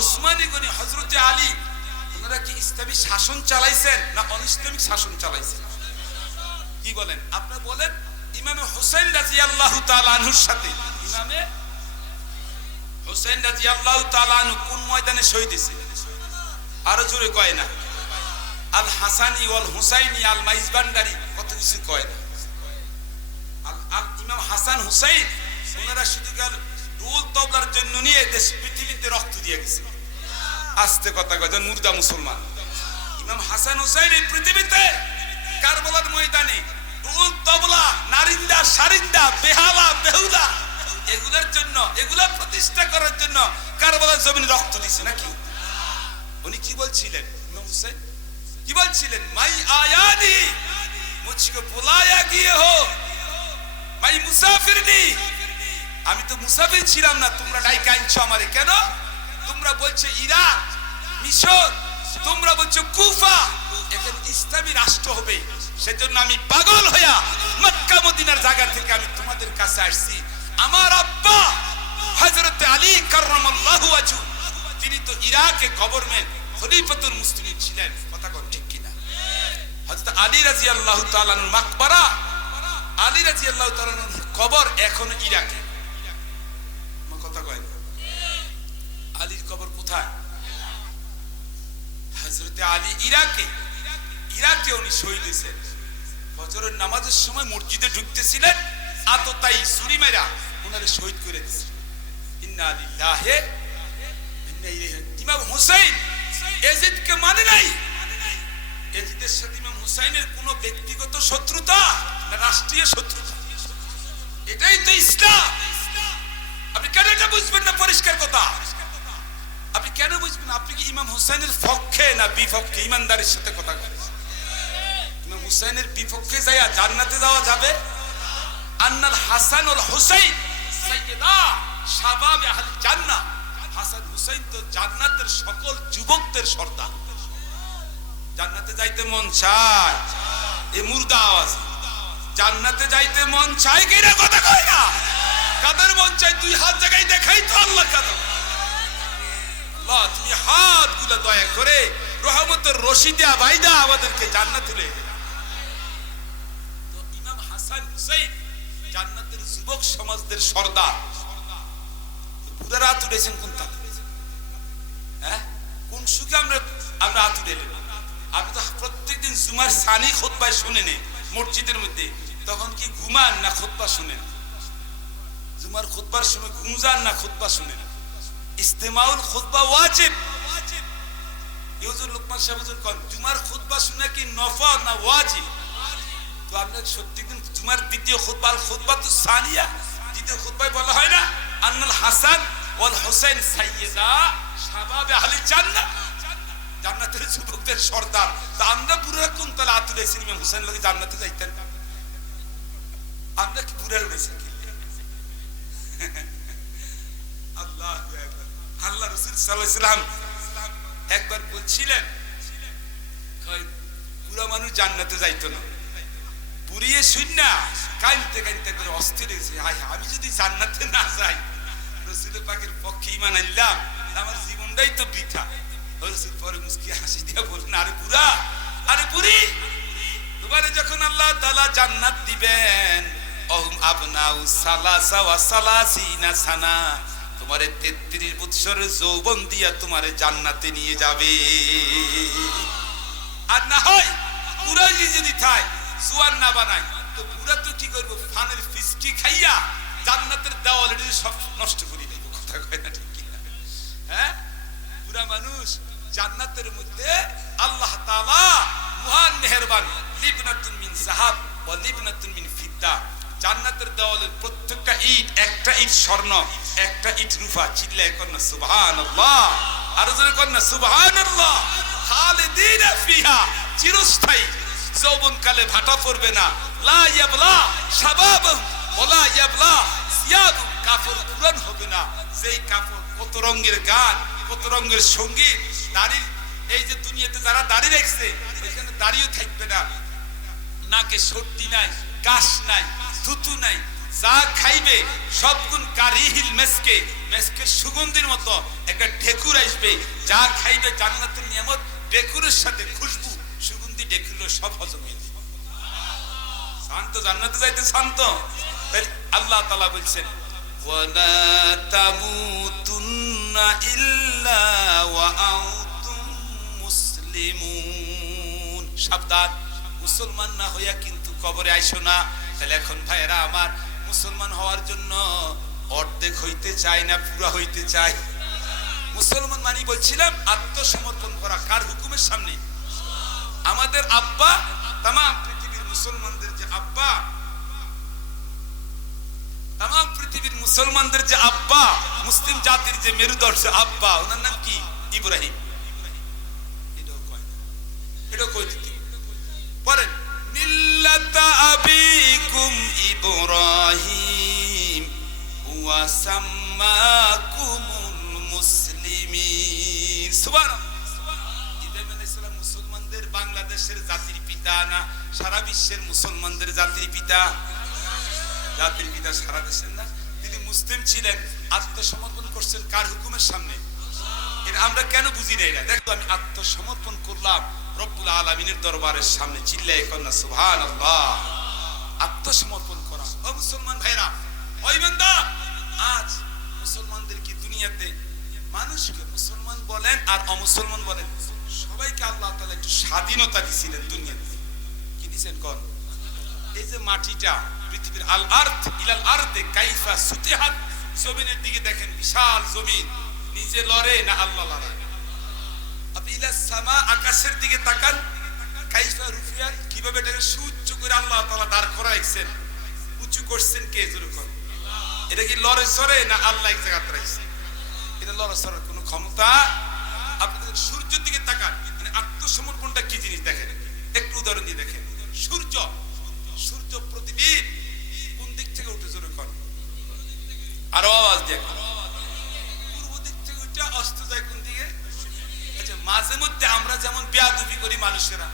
উসমানী গনি, হযরতে আলী, ওনারা কি ইসলামী শাসন চালাইছেন না অনিসলামিক শাসন চালাইছেন? কি বলেন আপনারা? বলেন ইমামে হোসেন রাদিয়াল্লাহু তাআলা আনহুর সাথে ইমামে হোসেন রাদিয়াল্লাহু তাআলা আনহু কোন ময়দানে শহীদ হয়েছে? আরো জোরে কয় না? আল হাসানি ওয়াল হুসাইনি আল মাইজবান্ডারি, কত কিছু কয় না? ইমাম হাসান হুসাইন ওনারা শুধু ঢোল তবলার জন্য নিয়ে দেশ পৃথিবীতে রক্ত দিয়ে গেছে। আস্তে কথা কয়, মুর্দা মুসলমান। ইমাম হাসান হুসাইন এই পৃথিবীতে কারবালার ময়দানে ঢোল তবলা, নারিন্দা, সারিন্দা, বেহালা, বেহুলা, এগুলোর জন্য, এগুলা প্রতিষ্ঠা করার জন্য কারবালার জমিনে রক্ত দিছে নাকি? উনি কি বলছিলেন? ইমাম হুসাইন কি বলছিলেন? মাই আয়ানি মুঝকো বুলায়া গিয়ে হো, মাই মুসাফির নি, আমি তো মুসাফির ছিলাম না, তোমরা ডাইকা আনছো আমারে। কেন? তোমরা বলছো ইরাক, মিশর, তোমরা বলছো কুফা, এখন ইসলামী রাষ্ট্র হবে, সেজন্য আমি পাগল হইয়া মক্কা মদিনার জায়গা থেকে আমি তোমাদের কাছে আসছি। আমার আব্বা হযরত আলী কাররামাল্লাহু ওয়াজহু, তিনি তো ইরাকে গভর্নমেন্ট খলিফাতুল মুসলিমিন ছিলেন, কথা কর ঠিক কিনা? আলী রাদিয়াল্লাহু তাআলা আনহুর মাকবারা, আলী রাদিয়াল্লাহু তাআলা আনহুর কবর এখনো ইরাকে। আমার কথা কয় না? আলীর কবর কোথায়? হযরতে আলী ইরাকে, ইরাকে উনি শহীদ হয়েছেন। ফজরের নামাজের সময় মসজিদে ঢুকতেছিলেন, আততায়ী ছুরি মেরা ওনারে শহীদ করে দিয়েছে। ইন্না লিল্লাহি ইন্না ইলাইহি। ইমাম হুসাইন ইয়াজিদকে মানে নাই। ইয়াজিদের সাথে ইমাম হুসাইনের কোনো ব্যক্তিগত শত্রুতা না রাষ্ট্রীয় শত্রুতা, এটাই তো ইসলাম। আপনি কেন এটা বুঝবেন না? পরিষ্কার কথা, আপনি কেন বুঝবেন? আপনি কি ইমাম হুসাইনের পক্ষে না বিপক্ষে? ইমানদারের সাথে কথা বলেন। ইমাম হুসাইনের বিপক্ষে যাইয়া জান্নাতে যাওয়া যাবে? আন্নাল হাসান ওয়াল হুসাইন সাইয়্যিদা শাবাবে আহল জান্নাহ। হাসান হুসাইন তো জান্নাতের সকল যুবকদের সর্দার। জান্নাতে যাইতে মন চায়? এ মুর্দা আওয়াজ। জান্নাতে যাইতে মন চায় কিনা কথা কয় না? কাদের মন চায়? দুই হাত জায়গায় দেখাই তো আল্লাহ কাদের। আল্লাহ তুমি হাতগুলো দয়া করে রহমতের রশি দিয়া বাইদা আমাদেরকে জান্নাতে তুলে। তো ইমাম হাসান হুসাইন জান্নাতের যুবক সমাজদের সর্দার। বুড়ারা হাত উঠেছেন কোন তাতে? হ্যাঁ, কোন সুখে আমরা হাত উঠেলেন? আপনি তো প্রত্যেকদিন জুমার সানি খুতবায় শুনেন মসজিদের মধ্যে, তখন কি ঘুমান না খুতবা শুনেন? জুমার খুতবার সময় ঘুম যান না খুতবা শুনেন? ইস্তেমাউল খুতবা ওয়াজিব। হুজুর লোকমান সাহেব হুজুর কোন জুমার খুতবা শুনে কি নফল না ওয়াজিব? তো আপনি প্রত্যেকদিন জুমার দ্বিতীয় খুতবা, খুতবা তো সানিয়া, দ্বিতীয় খুতবায় বলা হয় না আন্নাল হাসান ওয়াল হুসাইন সাইয়্যিদা শাবাবে আহলি জান্নাহ, জান্নাতের যুবকদের সর্দার। তা আমরা বুড়া কোন তালে আতুল এসে ইমাম হুসাইন লোকে জান্নাতে যাইতেন? আমরা কি বুড়া রয়েছে কি? আল্লাহ আল্লাহ রাসূল সাল্লাল্লাহু আলাইহি ওয়াসাল্লাম একবার বলছিলেন, বুড়া মানুষ জান্নাতে যাইতো না। বুড়িয়ে শুননা কাঁদতে কাঁদতে করে অস্থির হয়েছে, আমি যদি জান্নাতে না যাই, রাসূল পাকের পক্ষে ঈমান আনলাম, আমার জীবনটাই তো বৃথা। রাসূল পরে মুস্কি হাসি দিয়ে বললেন, আরে বুড়া, আরে বুড়ি, তোমারে যখন আল্লাহ তাআলা জান্নাত দিবেন, অহুম আবনাউ সালাসা ওয়া সালাসিনা সানা, তোমারে 33 বছরের যৌবন দিয়া তোমারে জান্নাতে নিয়ে যাবে। আর না হয় পুরা যদি থাকে জোয়ান না বানায়, তো পুরা তো কি করবো? ফানের ফিসকি খাইয়া জান্নাতের দেওয়াল সব নষ্ট করে দেব। কথা কয় না ঠিক কিনা? হ্যাঁ, পুরা মানুষ জান্নাতের মধ্যে আল্লাহ তাআলা মহান মেহেরবান, লিবনাতুন মিন যাহাব ওয়া লিবনাতুন মিন ফিদ্দা। জান্নাতের দেওয়ালের প্রত্যেকটা ইট, একটা ইট স্বর্ণ, একটা ইট রূপা। চিল্লায় কর না সুবহানাল্লাহ, আর জোরে কর না সুবহানাল্লাহ। খালিদিনা ফিহা, চিরস্থায়ী। যৌবনকালে ভাটা পড়বে না। লা ইয়াবলা শাবাবুহুম ওয়ালা ইয়াবলা সিয়াবুহুম, কাপড় পুরান হবে না। যেই কাপড়, কত রঙের গান, কত রঙের সঙ্গীত। দাড়ি, এই যে দুনিয়াতে যারা দাড়ি রাখছে, এখানে দাড়িও থাকবে না। নাকে সর্দি নাই, কাশ নাই, থুতু নাই। যা খাইবে সব গুণ কারিহিল মেসকে, মেসকের সুগন্ধির মতো একটা ঢেকুর আসবে। যা খাইবে জান্নাতের নিয়ামত, ঢেকুরের সাথে খুশবু, সুগন্ধি ঢেকুরের সব হজম হয়ে যাবে। শান্ত জান্নাতে যাইতে শান্ত। তাই আল্লাহ তাআলা বলছেন, ওয়ালা তামুতুন্না ইল্লা ওয়া আনতুম মুসলিমুন। সাবধান, মুসলমান না হইয়া কিন্তু কবরে আইসো না। তাহলে এখন ভাইয়েরা আমার, মুসলমান হওয়ার জন্য অর্ধেক হইতে চাই না পুরা হইতে চাই? মুসলমান মানে বলছিলাম আত্মসমর্পণ করা। কার হুকুমের সামনে? আমাদের আব্বা, তাম পৃথিবীর মুসলমানদের যে আব্বা, তাম পৃথিবীর মুসলমানদের যে আব্বা, মুসলিম জাতির যে মেরুদণ্ড আব্বা, ওনার নাম কি? ইব্রাহিম। এটাও কয় না, এটাও কই দিতে পড়েন, মিল্লাতা আবিকুম ইব্রাহিম হুয়া সাম্মাকুমুল মুসলিমিন। সুবহানাল্লাহ। ইব্রাহিম আলাইহিস সালাম মুসলমানদের, বাংলাদেশের জাতির পিতা না সারা বিশ্বের মুসলমানদের জাতির পিতা? জাতির পিতা সারা দেশের না। তিনি মুসলিম ছিলেন, আত্মসমর্পণ করছেন কার হুকুমের সামনে? এটা আমরা কেন বুঝি না? এটা দেখো, আমি আত্মসমর্পণ করলাম রব্বুল আলামিনের দরবারের সামনে চিল্লায়ে কন্না সুবহানাল্লাহ। আত্মসমর্পণ করা। ও মুসলমান ভাইরা, ও ইমানদার, আজ মুসলমানদের কি দুনিয়াতে মানুষকে মুসলমান বলেন আর অমুসলমান বলেন সবাইকে আল্লাহ তাআলা একটু স্বাধীনতা দিয়েছিলেন দুনিয়াতে। কি দিয়েছেন কোন? এই যে মাটিটা পৃথিবীর আল আরদ ইলাল আরদে কাইফা সুতিহাত, জমিনের দিকে দেখেন বিশাল জমিন, নিজে লড়ে না আল্লাহ লড়ায়। আপনি ইলাস সামা, আকাশের দিকে তাকান, কাইফা রুফিয়াত, কিভাবে এটাকে সুউচ্চ করে আল্লাহ তাআলা দাঁড় করাইছেন, উঁচু করছেন কে? জোরে কর। এটা কি লড়ে সরে না আল্লাহ এক জায়গাতে রাখছেন? এটা লড়ে সরার কোনো ক্ষমতা? আপনি সূর্যের দিকে তাকান, মানে আত্মসমর্পণটা কি জিনিস দেখেন, একটু উদাহরণ দিয়ে দেখেন। সূর্য, সূর্য প্রতিদিন কোন দিক থেকে উঠে? জোরে কর, আরো আওয়াজ দিয়ে। পূর্ব দিক থেকে উঠে অস্ত যায় কোন দিকে? আচ্ছা, মাঝে মধ্যে আমরা যেমন বেয়াদবি করি মানুষেরা,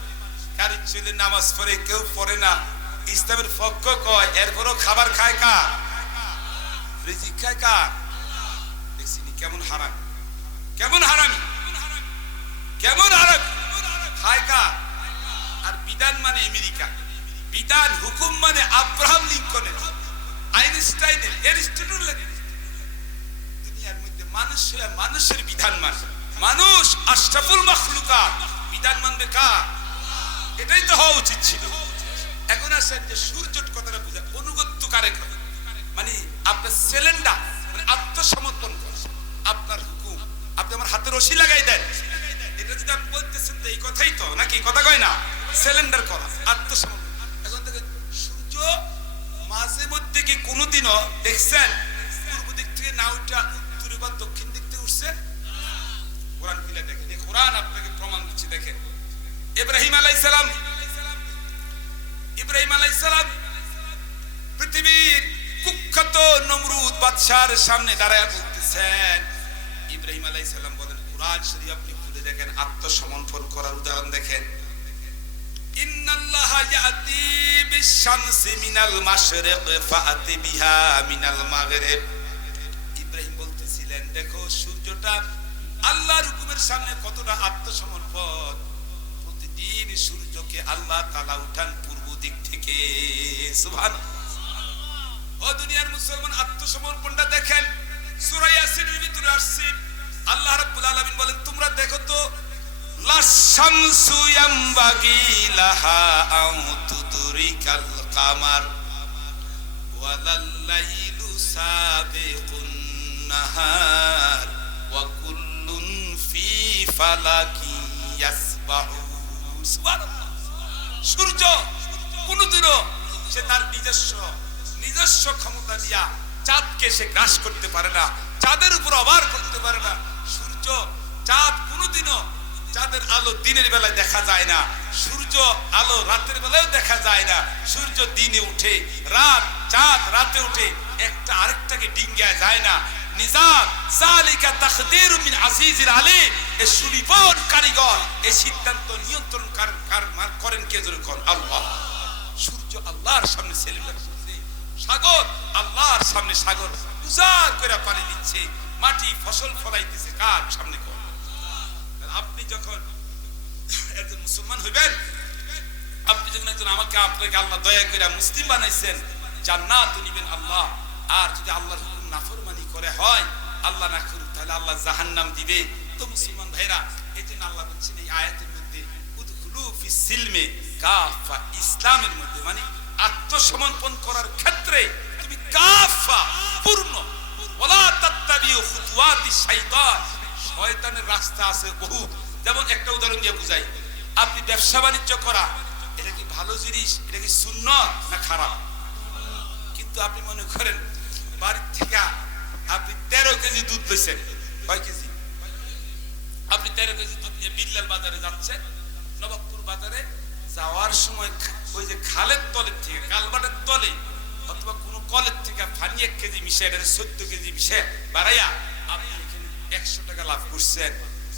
কার ছেলে নামাজ পড়ে কেউ পড়ে না, ইসলামের পক্ষ কয়, এরপরও খাবার খায় কার? রিজিক খায় কার? দেখছি কেমন হারাম, কেমন হারামি, কেমন হারাম খায় কার? আর বিধান মানে আমেরিকা, বিধান হুকুম মানে আব্রাহাম লিঙ্কনের, আইনস্টাইনের, এরিস্টটলের। দুনিয়ার মধ্যে মানুষ মানুষের বিধান মানে, মানুষ আশরাফুল মাখলুকাত, বিধান মানবে কার? এটাই তো হওয়া উচিত ছিল। এখন আসেন যে সূর্যট কথাটা বুঝা অনুগত্য কারে করে, মানে আপনার সিলিন্ডার, মানে আত্মসমর্পণ করা, আপনার হুকুম আপনি আমার হাতে রশি লাগাই দেন, এটা যদি আপনি বলতেছেন তো এই কথাই তো নাকি? কথা কয় না? সিলিন্ডার করা, আত্মসমর্পণ। এখন দেখেন সূর্য মাঝে মধ্যে কি কোনোদিনও দেখছেন পূর্ব দিক থেকে না উঠা উত্তরে বা দক্ষিণ দিক থেকে উঠছে? কোরআন খুলে দেখেন, এই কোরআন আপনাকে প্রমাণ দিচ্ছে। দেখেন ইব্রাহিম আলাইহিস সালাম, ইব্রাহিম আলাইহিস সালাম পৃথিবীর কুখ্যাত নমরুদ বাদশার সামনে দাঁড়ায় বলতেছেন, ইব্রাহিম আলাইহিস সালাম বলেন, কোরআন শরীফ আপনি খুলে দেখেন, আত্মসমর্পণ করার উদাহরণ দেখেন। ইন্নাল্লাহা ইয়াতি বিশ-শামসি মিনাল মাশরিক ফাআতি বিহা মিনাল মাগরিব। ইব্রাহিম বলতেছিলেন, দেখো সূর্যটা আল্লাহর হুকুমের সামনে কতটা আত্মসমর্পণ। প্রতিদিন সূর্যকে আল্লাহ তাআলা উঠান পূর্ব দিক থেকে। সুবহানাল্লাহ। ও দুনিয়ার মুসলমান, আত্মসমর্পণটা দেখেন। সূরা ইয়াসিনের ভিতরে আসছে, আল্লাহ রাব্বুল আলামিন বলেন, তোমরা দেখো তো, লাশ-শামসু ইয়ামবাগি লাহা আন তুদরিকাল কামার ওয়ালাল লাইলু সাবিকুন নাহার ওয়া কুল্লুন ফি ফালাকি ইয়াসবাহুন। সুবহানাল্লাহ। সূর্য কোনদিনও সে তার নিজস্ব ক্ষমতা দিয়া চাঁদকে সে গ্রাস করতে পারে না, চাঁদের উপর অবার করতে পারে না। সূর্য, চাঁদ কোনদিনও, চাঁদের আলো দিনের বেলায় দেখা যায় না, সূর্য আলো রাতের বেলায় দেখা যায় না। সূর্য দিনে উঠে, রাত, চাঁদ রাতে উঠে, একটা আরেকটাকে ডিঙ্গায় যায় না। নিজাম সালিকা তাকদীরু মিন আজিজিল আলিম। এই সুনিপুণ কারিগর, এই সিদ্ধান্ত নিয়ন্ত্রণ করেন কে? জোরে কোন? আল্লাহ। সূর্য আল্লাহর সামনে সেলিব্রেট করছে, সাগর আল্লাহর সামনে সাগর উজাড় করে পানি দিচ্ছে, মাটি ফসল ফলাইতেছে কার সামনে? কোন? আপনি যখন একজন মুসলমান হইবেন, আপনি যখন একজন আপনাকে আল্লাহ দয়া করে মুসলিম বানাইছেন, জান্নাত নিবেন আল্লাহ। আর যদি আল্লাহর হুকুম নাফরমানি করে হয়, আল্লাহ না করুক, তাহলে আল্লাহ জাহান্নাম দিবে। তো মুসলমান ভাইরা, এই জন্য আল্লাহ বলছেন এই আয়াতের মধ্যে, উদখুলু ফিস সিলমে কাফা, ইসলামের মধ্যে মানে আত্মসমর্পণ করার ক্ষেত্রে তুমি কাফা, পূর্ণ। ওয়ালা তাত্তাবিউ খুতুওয়াতিশ শাইতান, শয়তানের রাস্তা আছে বহু। যেমন একটা উদাহরণ দিয়ে বুঝাই, আপনি ব্যবসা বাণিজ্য করা, এটা কি ভালো জিনিস? এটা কি সুন্নাত না খারাপ? কিন্তু আপনি মনে করেন বাড়ির থেকে আপনি 13 কেজি দুধ লইছেন, কয় কেজি? আপনি 13 কেজি দুধ নিয়ে বিল্লাল বাজারে যাচ্ছেন, নবাবপুর বাজারে যাওয়ার সময় ওই যে খালের তলের থেকে, কালবাটের তলে অথবা কোনো কলের থেকে পানি 1 কেজি মিশে, এটা 14 কেজি মিশে বাড়াইয়া আপনি এখানে 100 টাকা লাভ করছেন।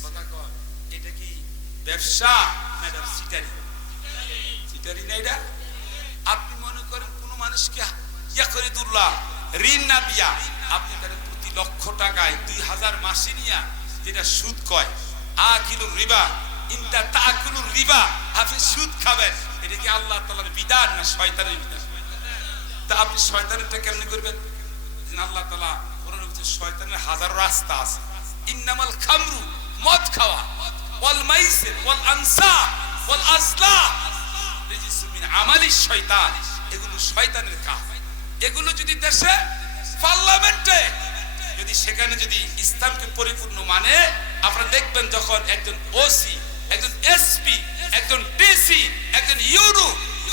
কথা কয়, এটা কি ব্যবসা না এটা সিটারি? সিটারি না এটা? আপনি মনে করেন কোনো মানুষকে ইয়া করে দুল্লাহ ঋণ না দিয়া আপনি তার প্রতি লক্ষ টাকায় 2000 মাসে নিয়া যেটা সুদ কয়, কিলো রিবা, ইনতা তাকুলুর রিবা, আপনি সুদ খাবেন, এটা কি আল্লাহ তাআলার বিধান না শয়তানের বিধান? তা আপনি শয়তানেরটা কেমনে করবেন? আল্লাহ তাআলা কোরআনে বলেছে শয়তানের হাজারো রাস্তা আছে। ইন্নামাল খামরু, মদ খাওয়া, ওয়াল মাইসির ওয়াল আনসাব ওয়াল আসলাম রিজসুম মিন আমালিশ শয়তান, এগুলো শয়তানের কাজ। এগুলো যদি দেশে পার্লামেন্টে যদি সেখানে যদি ইসলামকে পরিপূর্ণ মানে, আপনারা দেখবেন যখন একজন ওসি, একজন এসপি, একজন ডিসি, একজন ইউরো,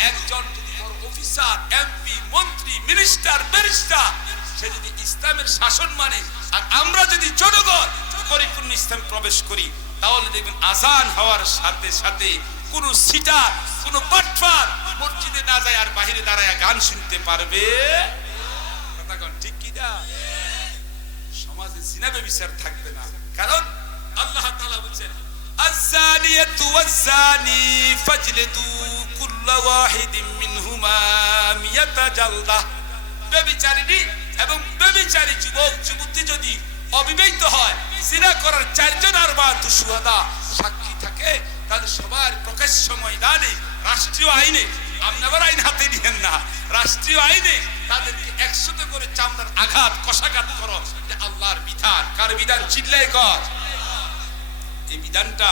একজন যদি বড় অফিসার, এমপি, মন্ত্রী, মিনিস্টার, ব্যারিস্টার, সে যদি ইসলামের শাসন মানে, আর আমরা যদি জনগণ পরিপূর্ণ ইসলাম প্রবেশ করি, তাহলে দেখবেন আজান হওয়ার সাথে সাথে কোন সিটার, কোন বাটফার মসজিদে না যায় আর বাহিরে দাঁড়ায় গান শুনতে পারবে। কথা কোন ঠিক কি না? সমাজে জিনা ব্যভিচার থাকবে না, কারণ আল্লাহ তাআলা বলেন আয-যানিয়াতু ওয়াজ-যানি ফাজলিদু কুল্লা ওয়াহিদিন মিনহুমা মিয়াতা জালদা। ব্যভিচারিণী এবং ব্যভিচারী যুবক যুবতী যদি অবিবাহিত হয়, জিনা করার 4 জন আর বা শুহাদা সাক্ষী থাকে, তাহলে সবার প্রকাশ্য ময়দানে রাষ্ট্রীয় আইনে, আপনার আইন হাতে নিয়েন না, রাষ্ট্রীয় আইনে তাদেরকে 100 করে চামড়ার আঘাত কষাঘাত করো, যে আল্লাহর বিধান। কার বিধান? চিল্লায় কর। এই বিধানটা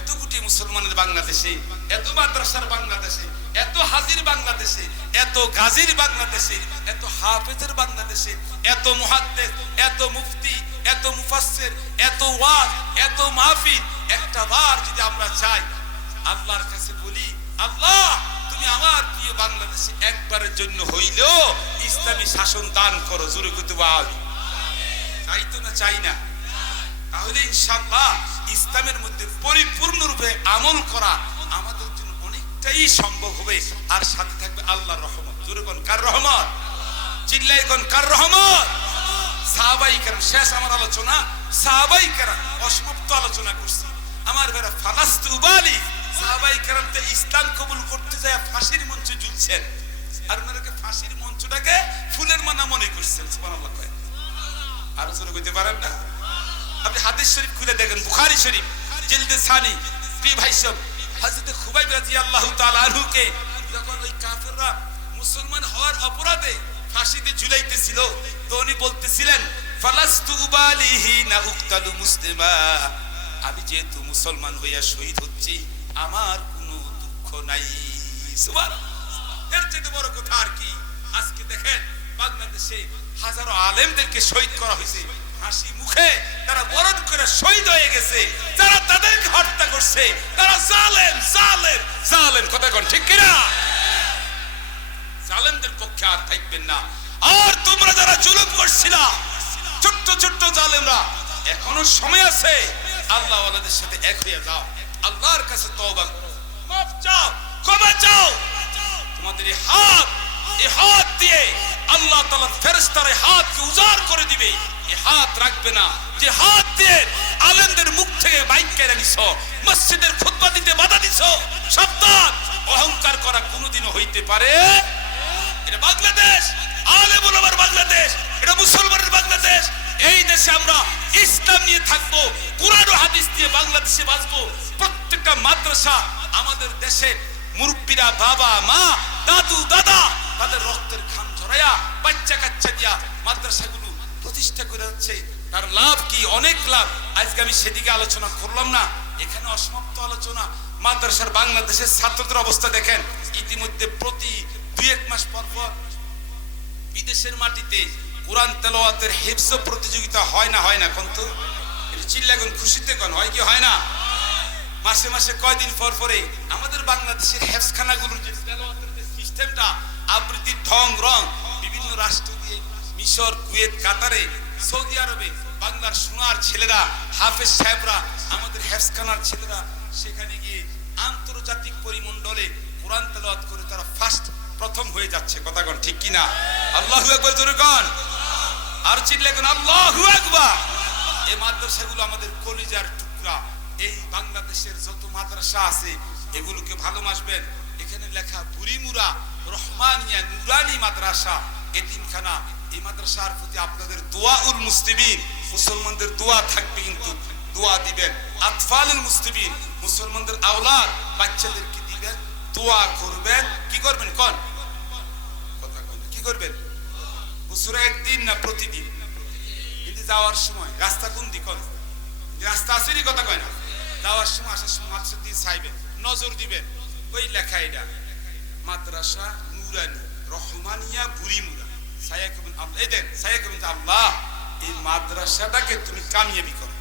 এত কোটি মুসলমানের বাংলাদেশে, এত মাদ্রাসার বাংলাদেশে, এত হাজির বাংলাদেশে, এত গাজীর বাংলাদেশে, এত হাফেজের বাংলাদেশে, এত মুহাদ্দিস, এত মুফতি, এত মুফাসসির, এত ওয়াজ, এত মাহফিল, একটা বার যদি আমরা চাই আল্লাহর কাছে বলি, আল্লাহ তুমি আমার প্রিয় বাংলাদেশে একবারের জন্য হইলেও ইসলামী শাসন দান করো, জোরে কইতে বলি। চাই তো না? চাই না? তাহলে ইনশাআল্লাহ ইসলামের মধ্যে পরিপূর্ণরূপে আমল করা আমাদের জন্য অনেকটাই সম্ভব হবে, আর সাথে থাকবে আল্লাহর রহমত। জোরে কোন কার রহমত? চিল্লাই কোন কার রহমত? সাহাবায়ে কেরাম, শেষ আমার আলোচনা সাহাবায়ে কেরাম, অসমাপ্ত আলোচনা করছি আমার ভাইরা। ফালাস্তু উবালি, সাহাবায়ে কেরাম তো ইসলাম কবুল করতে যায় ফাঁসির মঞ্চে ঝুলছেন, আর ওনাকে ফাঁসির মঞ্চটাকে ফুলের মালা মনে করছেন। সুবহানাল্লাহ কয়, আর জোরে কইতে পারেন না? আপনি হাদিস শরীফ খুলে দেখেন, বুখারী শরীফ জিলদে সানি, প্রিয় ভাই সব, হযরত খুবাইব রাদিয়াল্লাহু তাআলা আনহুকে যখন ওই কাফেররা মুসলমান হওয়ার অপরাধে ফাঁসিতে ঝুলাইতেছিল, তো উনি বলতেছিলেন ফালাস্তু উবালিহি না উক্তালু মুসলিমা, আমি যেহেতু মুসলমান হইয়া শহীদ হচ্ছি আমার কোনো দুঃখ নাই। সুবহানাল্লাহ, এর চেয়ে বড় কথা আর কি? আজকে দেখেন বাংলাদেশে হাজারো আলেমদেরকে শহীদ করা হয়েছে, হাসি মুখে তারা বরণ করে শহীদ হয়ে গেছে। যারা তাদেরকে হত্যা করছে তারা জালেম, জালেম, জালেম। কথা কোন ঠিক কি না? জালেমদের পক্ষে আর থাকবেন না। আর তোমরা যারা জুলুম করছিলা, ছোট্ট ছোট্ট জালেমরা, এখনো সময় আছে, আল্লাহ ওয়ালাদের সাথে এক হয়ে যাও, আল্লাহর কাছে তওবা করো, মাফ চাও, ক্ষমা চাও। তোমাদের এই হাত দিয়ে আল্লাহ তাআলা ফেরেশতারা হাতকে উজাড় করে দিবে। এই হাত রাখবে না যে হাত দিয়ে আলেমদের মুখ থেকে মাইক কেড়ে নিছো, মসজিদের খুতবা দিতে বাধা দিছো। সাবধান, অহংকার করা কোনোদিনও হইতে পারে। এটা বাংলাদেশ, আলেম ওলামার বাংলাদেশ, এটা মুসলমানের বাংলাদেশ। এই দেশে আমরা ইসলাম নিয়ে থাকবো, কুরআন ও হাদিস দিয়ে বাংলাদেশে বাঁচবো। প্রত্যেকটা মাদ্রাসা আমাদের দেশে মুরব্বীরা, বাবা মা, দাদু দাদা, তাদের রক্তের ঘাম ঝরাইয়া বাচ্চা কাচ্চা দিয়া মাদ্রাসাগুলো প্রতিষ্ঠা করে যাচ্ছে। তার লাভ কি? অনেক লাভ। আজকে আমি সেদিকে আলোচনা করলাম না, এখানে অসমাপ্ত আলোচনা। মাদ্রাসার বাংলাদেশের ছাত্রদের অবস্থা দেখেন, ইতিমধ্যে প্রতি 2-1 মাস পর পর বিদেশের মাটিতে কোরআন তেলাওয়াতের হিফজ প্রতিযোগিতা হয় না? হয় না? কোন তো এটা চিল্লা কোন, খুশিতে কোন, হয় কি হয় না? মাসে মাসে কয়দিন পর পরে আমাদের বাংলাদেশের হেফজখানাগুলোর যে তেলাওয়াতের যে সিস্টেমটা, আবৃত্তির ঢং রং, বিভিন্ন রাষ্ট্র দিয়ে, মিশর, কুয়েত, কাতারে, সৌদি আরবে বাংলার সোনার ছেলেরা, হাফেজ সাহেবরা, আমাদের হেফজখানার ছেলেরা সেখানে গিয়ে আন্তর্জাতিক পরিমণ্ডলে কোরআন তেলাওয়াত করে তারা প্রথম হয়ে যাচ্ছে। কথা কোন ঠিক কিনা? আল্লাহু আকবার, জোরে কোন, আর চিল্লা কোন আল্লাহু আকবার। এই মাদ্রাসাগুলো আমাদের কলিজার টুকরা। এই বাংলাদেশের যত মাদ্রাসা আছে এগুলোকে ভালোবাসবেন। এখানে লেখা বুড়িমুরা রহমানিয়া নুরানি মাদ্রাসা, এতিমখানা। এই মাদ্রাসার প্রতি আপনাদের দোয়াউল মুসলিমিন, মুসলমানদের দোয়া থাকবে। কিন্তু দোয়া দিবেন। আতফালুল মুসলিমিন, মুসলমানদের আওলাদ বাচ্চাদেরকে দিবেন, দোয়া করবেন। কি করবেন কোন কথা কয় না, কি করবেন? বছরে একদিন না প্রতিদিন? কিন্তু যাওয়ার সময় রাস্তা কোন দিক, রাস্তা আসেনি কথা কয় না, যাওয়ার সময় আসার সময় মাদ্রাসা দিয়ে চাইবেন, নজর দিবেন। ওই লেখা এটা মাদ্রাসা নুরানি রহমানিয়া বুড়িমুরা সায়াকুবুল আল্লাহ, এই দেন সায়াকুবুল আল্লাহ, এই মাদ্রাসাটাকে তুমি কামিয়াবি করো।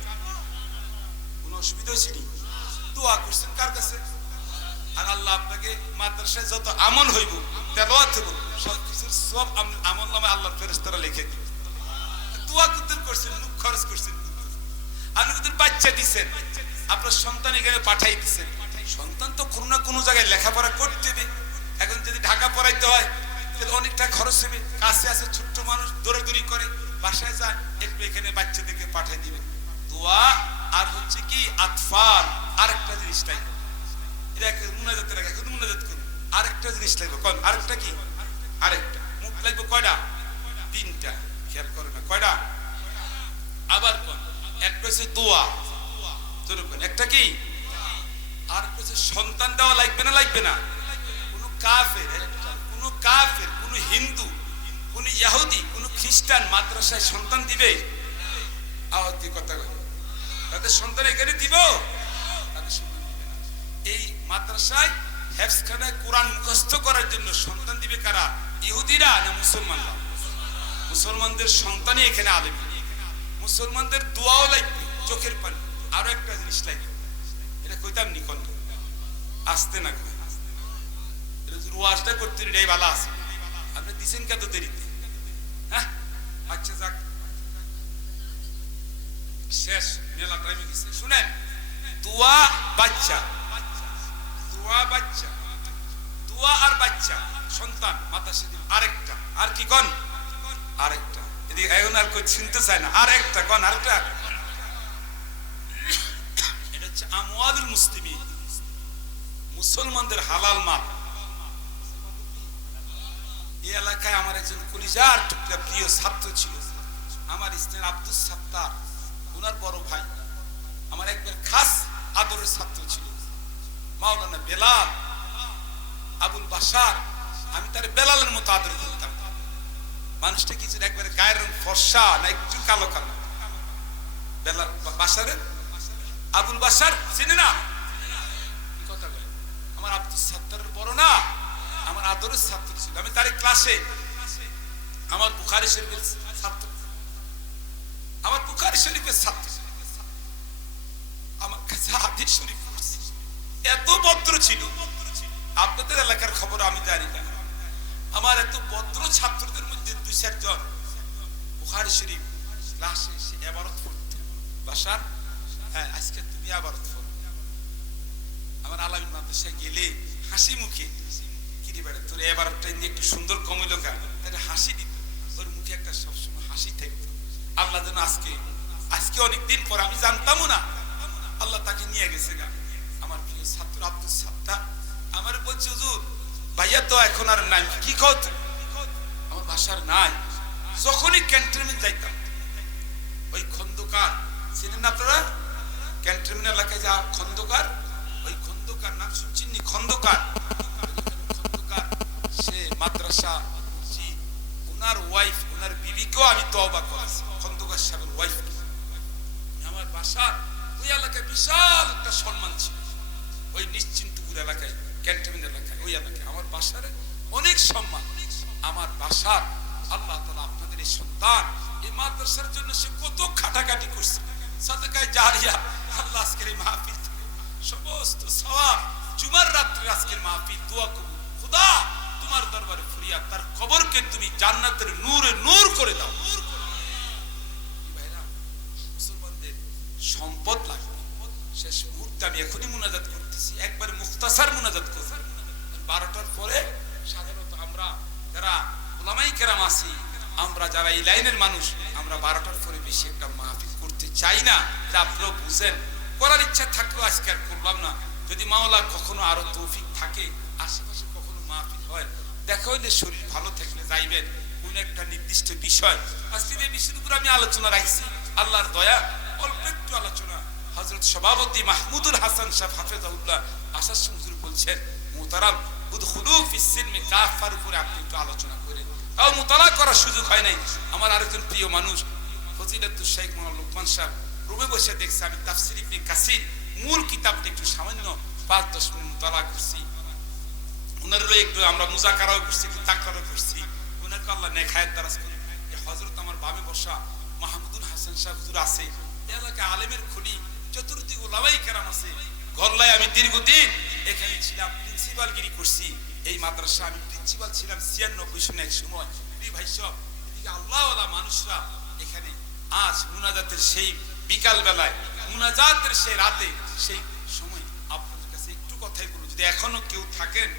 কোনো অসুবিধা হয়েছে নি? দোয়া করছেন কার কাছে? আর আল্লাহ আপনাকে মাদ্রাসায় যত আমল হইব, তেলাওয়াত হইব, সব কিছুর সব আমল নামে আল্লাহর ফেরেশতারা লিখে দিবে। দোয়া কুতুর করছেন, মুখ খরচ করছেন, আপনি কুতুর বাচ্চা দিচ্ছেন, আপনার সন্তান এখানে পাঠাই দিচ্ছেন। সন্তান তো কোনো না কোনো জায়গায় লেখাপড়া করতে হবে। এখন যদি ঢাকা পড়াইতে হয় তাহলে অনেকটা খরচ হবে। কাছে আছে ছোট্ট মানুষ, দৌড়াদৌড়ি করে, বাসায় যায়, একটু এখানে বাচ্চাদেরকে পাঠিয়ে দিবে। দোয়া আর হচ্ছে কি আতফাল, আরেকটা জিনিস লাগবে। এটা মুনাজাতের আগে এখন মুনাজাত করুন, আরেকটা জিনিস লাগবে। কোন আরেকটা? কি আরেকটা? মুখ লাগবে কয়টা? তিনটা। খেয়াল করে না কয়টা? আবার কোন একটা হচ্ছে দোয়া, একটা কি আর হচ্ছে সন্তান দেওয়া লাগবে না লাগবে না? কোন কাফের, কোন হিন্দু, কোন ইহুদি, কোন খ্রিস্টান মাদ্রাসায় সন্তান দিবে? আওয়াজ দিয়ে কথা কয়, তাদের সন্তান এখানে দিব? তাদের সন্তান দিবে না। এই মাদ্রাসায় হেফজখানায় কোরআন মুখস্থ করার জন্য সন্তান দিবে কারা? ইহুদিরা না মুসলমানরা? মুসলমানদের সন্তানই এখানে আলেম। মুসলমানদের দোয়াও লাগবে, চোখের পানি। আরো একটা জিনিস লাগবে, এটা কইতাম নিকন্দ আসতে না কই রোয়াজটা করতে এটাই ভালো আছে। আপনি দিচ্ছেন কত দেরিতে? হ্যাঁ আচ্ছা যাক, শেষ মেলা টাইমে গেছে। শুনেন, দোয়া বাচ্চা, দোয়া বাচ্চা, দোয়া আর বাচ্চা সন্তান মাদ্রাসা দিন। আরেকটা আর কি কোন? আরেকটা এদিকে এখন আর কই চিনতে চায় না। আরেকটা কোন? আরেকটা এটা হচ্ছে আমওয়ালুল মুসলিমিন, মুসলমানদের হালাল মাল। এই এলাকায় আমার একজন কলিজার টুকরা প্রিয় ছাত্র ছিল, আমার স্ত্রী আব্দুল সাত্তার, ওনার বড় ভাই, আমার একবার খাস আদরের ছাত্র ছিল। মাওলানা বেলাল আবুল বাশার, আমি তার বেলালের মতো আদর করতাম। মানুষটা কিছু একবারে গায়ের রং ফর্সা না একটু কালো কালো। বেলাল বাশারের আবুল বাশার চিনে না? কথা বলে আমার আব্দুল সাত্তারের বড় না, আমার আদরের ছাত্র ছিল। আমি তার ক্লাসে আমার বুখারী শরীফের ছাত্র, আমার বুখারী শরীফের ছাত্র, আমার কাছে হাদিস শরীফ পড়ছে। এত ভদ্র ছিল, আপনাদের এলাকার খবর আমি জানি না। আমার এত ভদ্র ছাত্রদের মধ্যে দুই চারজন বুখারী শরীফ ক্লাসে এসে ইবারত পড়তো। বাশার, হ্যাঁ আজকে তুমি ইবারত পড়ো। আমার আলামিন মাদ্রাসায় গেলে হাসি মুখে, কিরে বেড়া তোর ইবারতটা নিয়ে একটু সুন্দর কমিল কেন, তাহলে হাসি দিত। ওর মুখে একটা সবসময় হাসি থাকতো। আল্লাহ যেন আজকে অনেকদিন পর, আমি জানতামও না, আল্লাহ তাকে নিয়ে গেছে গা। আমার প্রিয় ছাত্র আব্দুল সাত্তার আমার বলছে, হুজুর ভাইয়া তো এখন আর নাই। কি কত? আমার বাসার নাই। যখনই ক্যান্টনমেন্ট যাইতাম, ওই খন্দকার চিনেন না আপনারা? ক্যান্টনমেন্ট এলাকায় যা খন্দকার, ওই খন্দকার নাম শুনছেন নি? খন্দকার সে মাদ্রাসা জি, ওনার ওয়াইফ, ওনার বিবিকেও আমি তওবা করেছি। খন্দকার সাহেবের ওয়াইফ। আমার বাসার ওই এলাকায় বিশাল একটা সম্মান ছিল। ওই নিশ্চিন্তপুর এলাকায়, ক্যান্টনমেন্ট এলাকায়, ওই এলাকায় আমার বাসার অনেক সম্মান। আমার বাসার আল্লাহ তাআলা আপনাদের এই সন্তান, এই মাদ্রাসার জন্য সে কত খাটাখাটি করছে। সাদকায়ে জারিয়া, আল্লাহ আজকের এই মাহফিল থেকে সমস্ত সওয়াব, জুমার রাত্রে আজকের মাহফিল দোয়া কবুল। খোদা তোমার দরবারে ফরিয়াদ, তার কবরকে তুমি জান্নাতের নূরে নূর করে দাও। ভাইরা, মুসলমানদের সম্পদ লাগবে। শেষ মুহূর্তে আমি এখনই মুনাজাত করতেছি, একবারে মুখতাসার মুনাজাত করব। 12টার পরে সাধারণত আমরা যারা উলামায়ে কেরাম আছি, আমরা যারা এই লাইনের মানুষ, আমরা 12টার পরে বেশি একটা মাহফিল করতে চাই না। এটা আপনারাও বুঝেন। করার ইচ্ছা থাকলেও আজকে আর করলাম না। যদি মাওলা কখনো আরো তৌফিক থাকে, আশেপাশে কখনো মাহফিল হয়, দেখা হইলে শরীর ভালো থাকলে যাইবেন কোন একটা নির্দিষ্ট বিষয়। আজকে যে বিষয়ের উপর আমি আলোচনা রাখছি, আল্লাহর দয়া অল্প একটু আলোচনা হযরত সভাপতি মাহমুদুল হাসান সাহেব হাফেজাহুল্লাহ আসার সময় হুজুর বলছেন, মুহতারাম উদখুলু ফিস সিলমি কাফার উপরে আপনি একটু আলোচনা করেন। তাও মুতালা করার সুযোগ হয় নাই। আমার আরেকজন প্রিয় মানুষ ফজিলাতুল শেখ মাওলানা লোকমান সাহেব রুমে বসে দেখছে আমি তাফসীর ইবনে কাসির মূল কিতাবটা একটু সামান্য 5-10 মিনিট মুতালা করছি। ওনারও একটু আমরা মুজাকারাও করছি, একটু তাকরারও করছি। ওনাকে আল্লাহ নেখায়েত দারাজ করে। এই হযরত আমার বামে বসা মাহমুদুল হাসান সাহেব হুজুর আছে, এই এলাকায় আলেমের খনি, চতুর্দিক ওলামায়ে কেরাম আছে। গল্লায় আমি দীর্ঘদিন এখানে ছিলাম, প্রিন্সিপালগিরি করছি। এই মাদ্রাসা আমি প্রিন্সিপাল ছিলাম 96 সনে এক সময়। প্রিয় ভাই সব, এদিকে আল্লাহওয়ালা মানুষরা এখানে আজ মুনাজাতের সেই বিকাল বেলায়, মুনাজাতের সেই রাতে, সেই সময় আপনাদের কাছে একটু কথাই বলবো, যদি এখনো কেউ থাকেন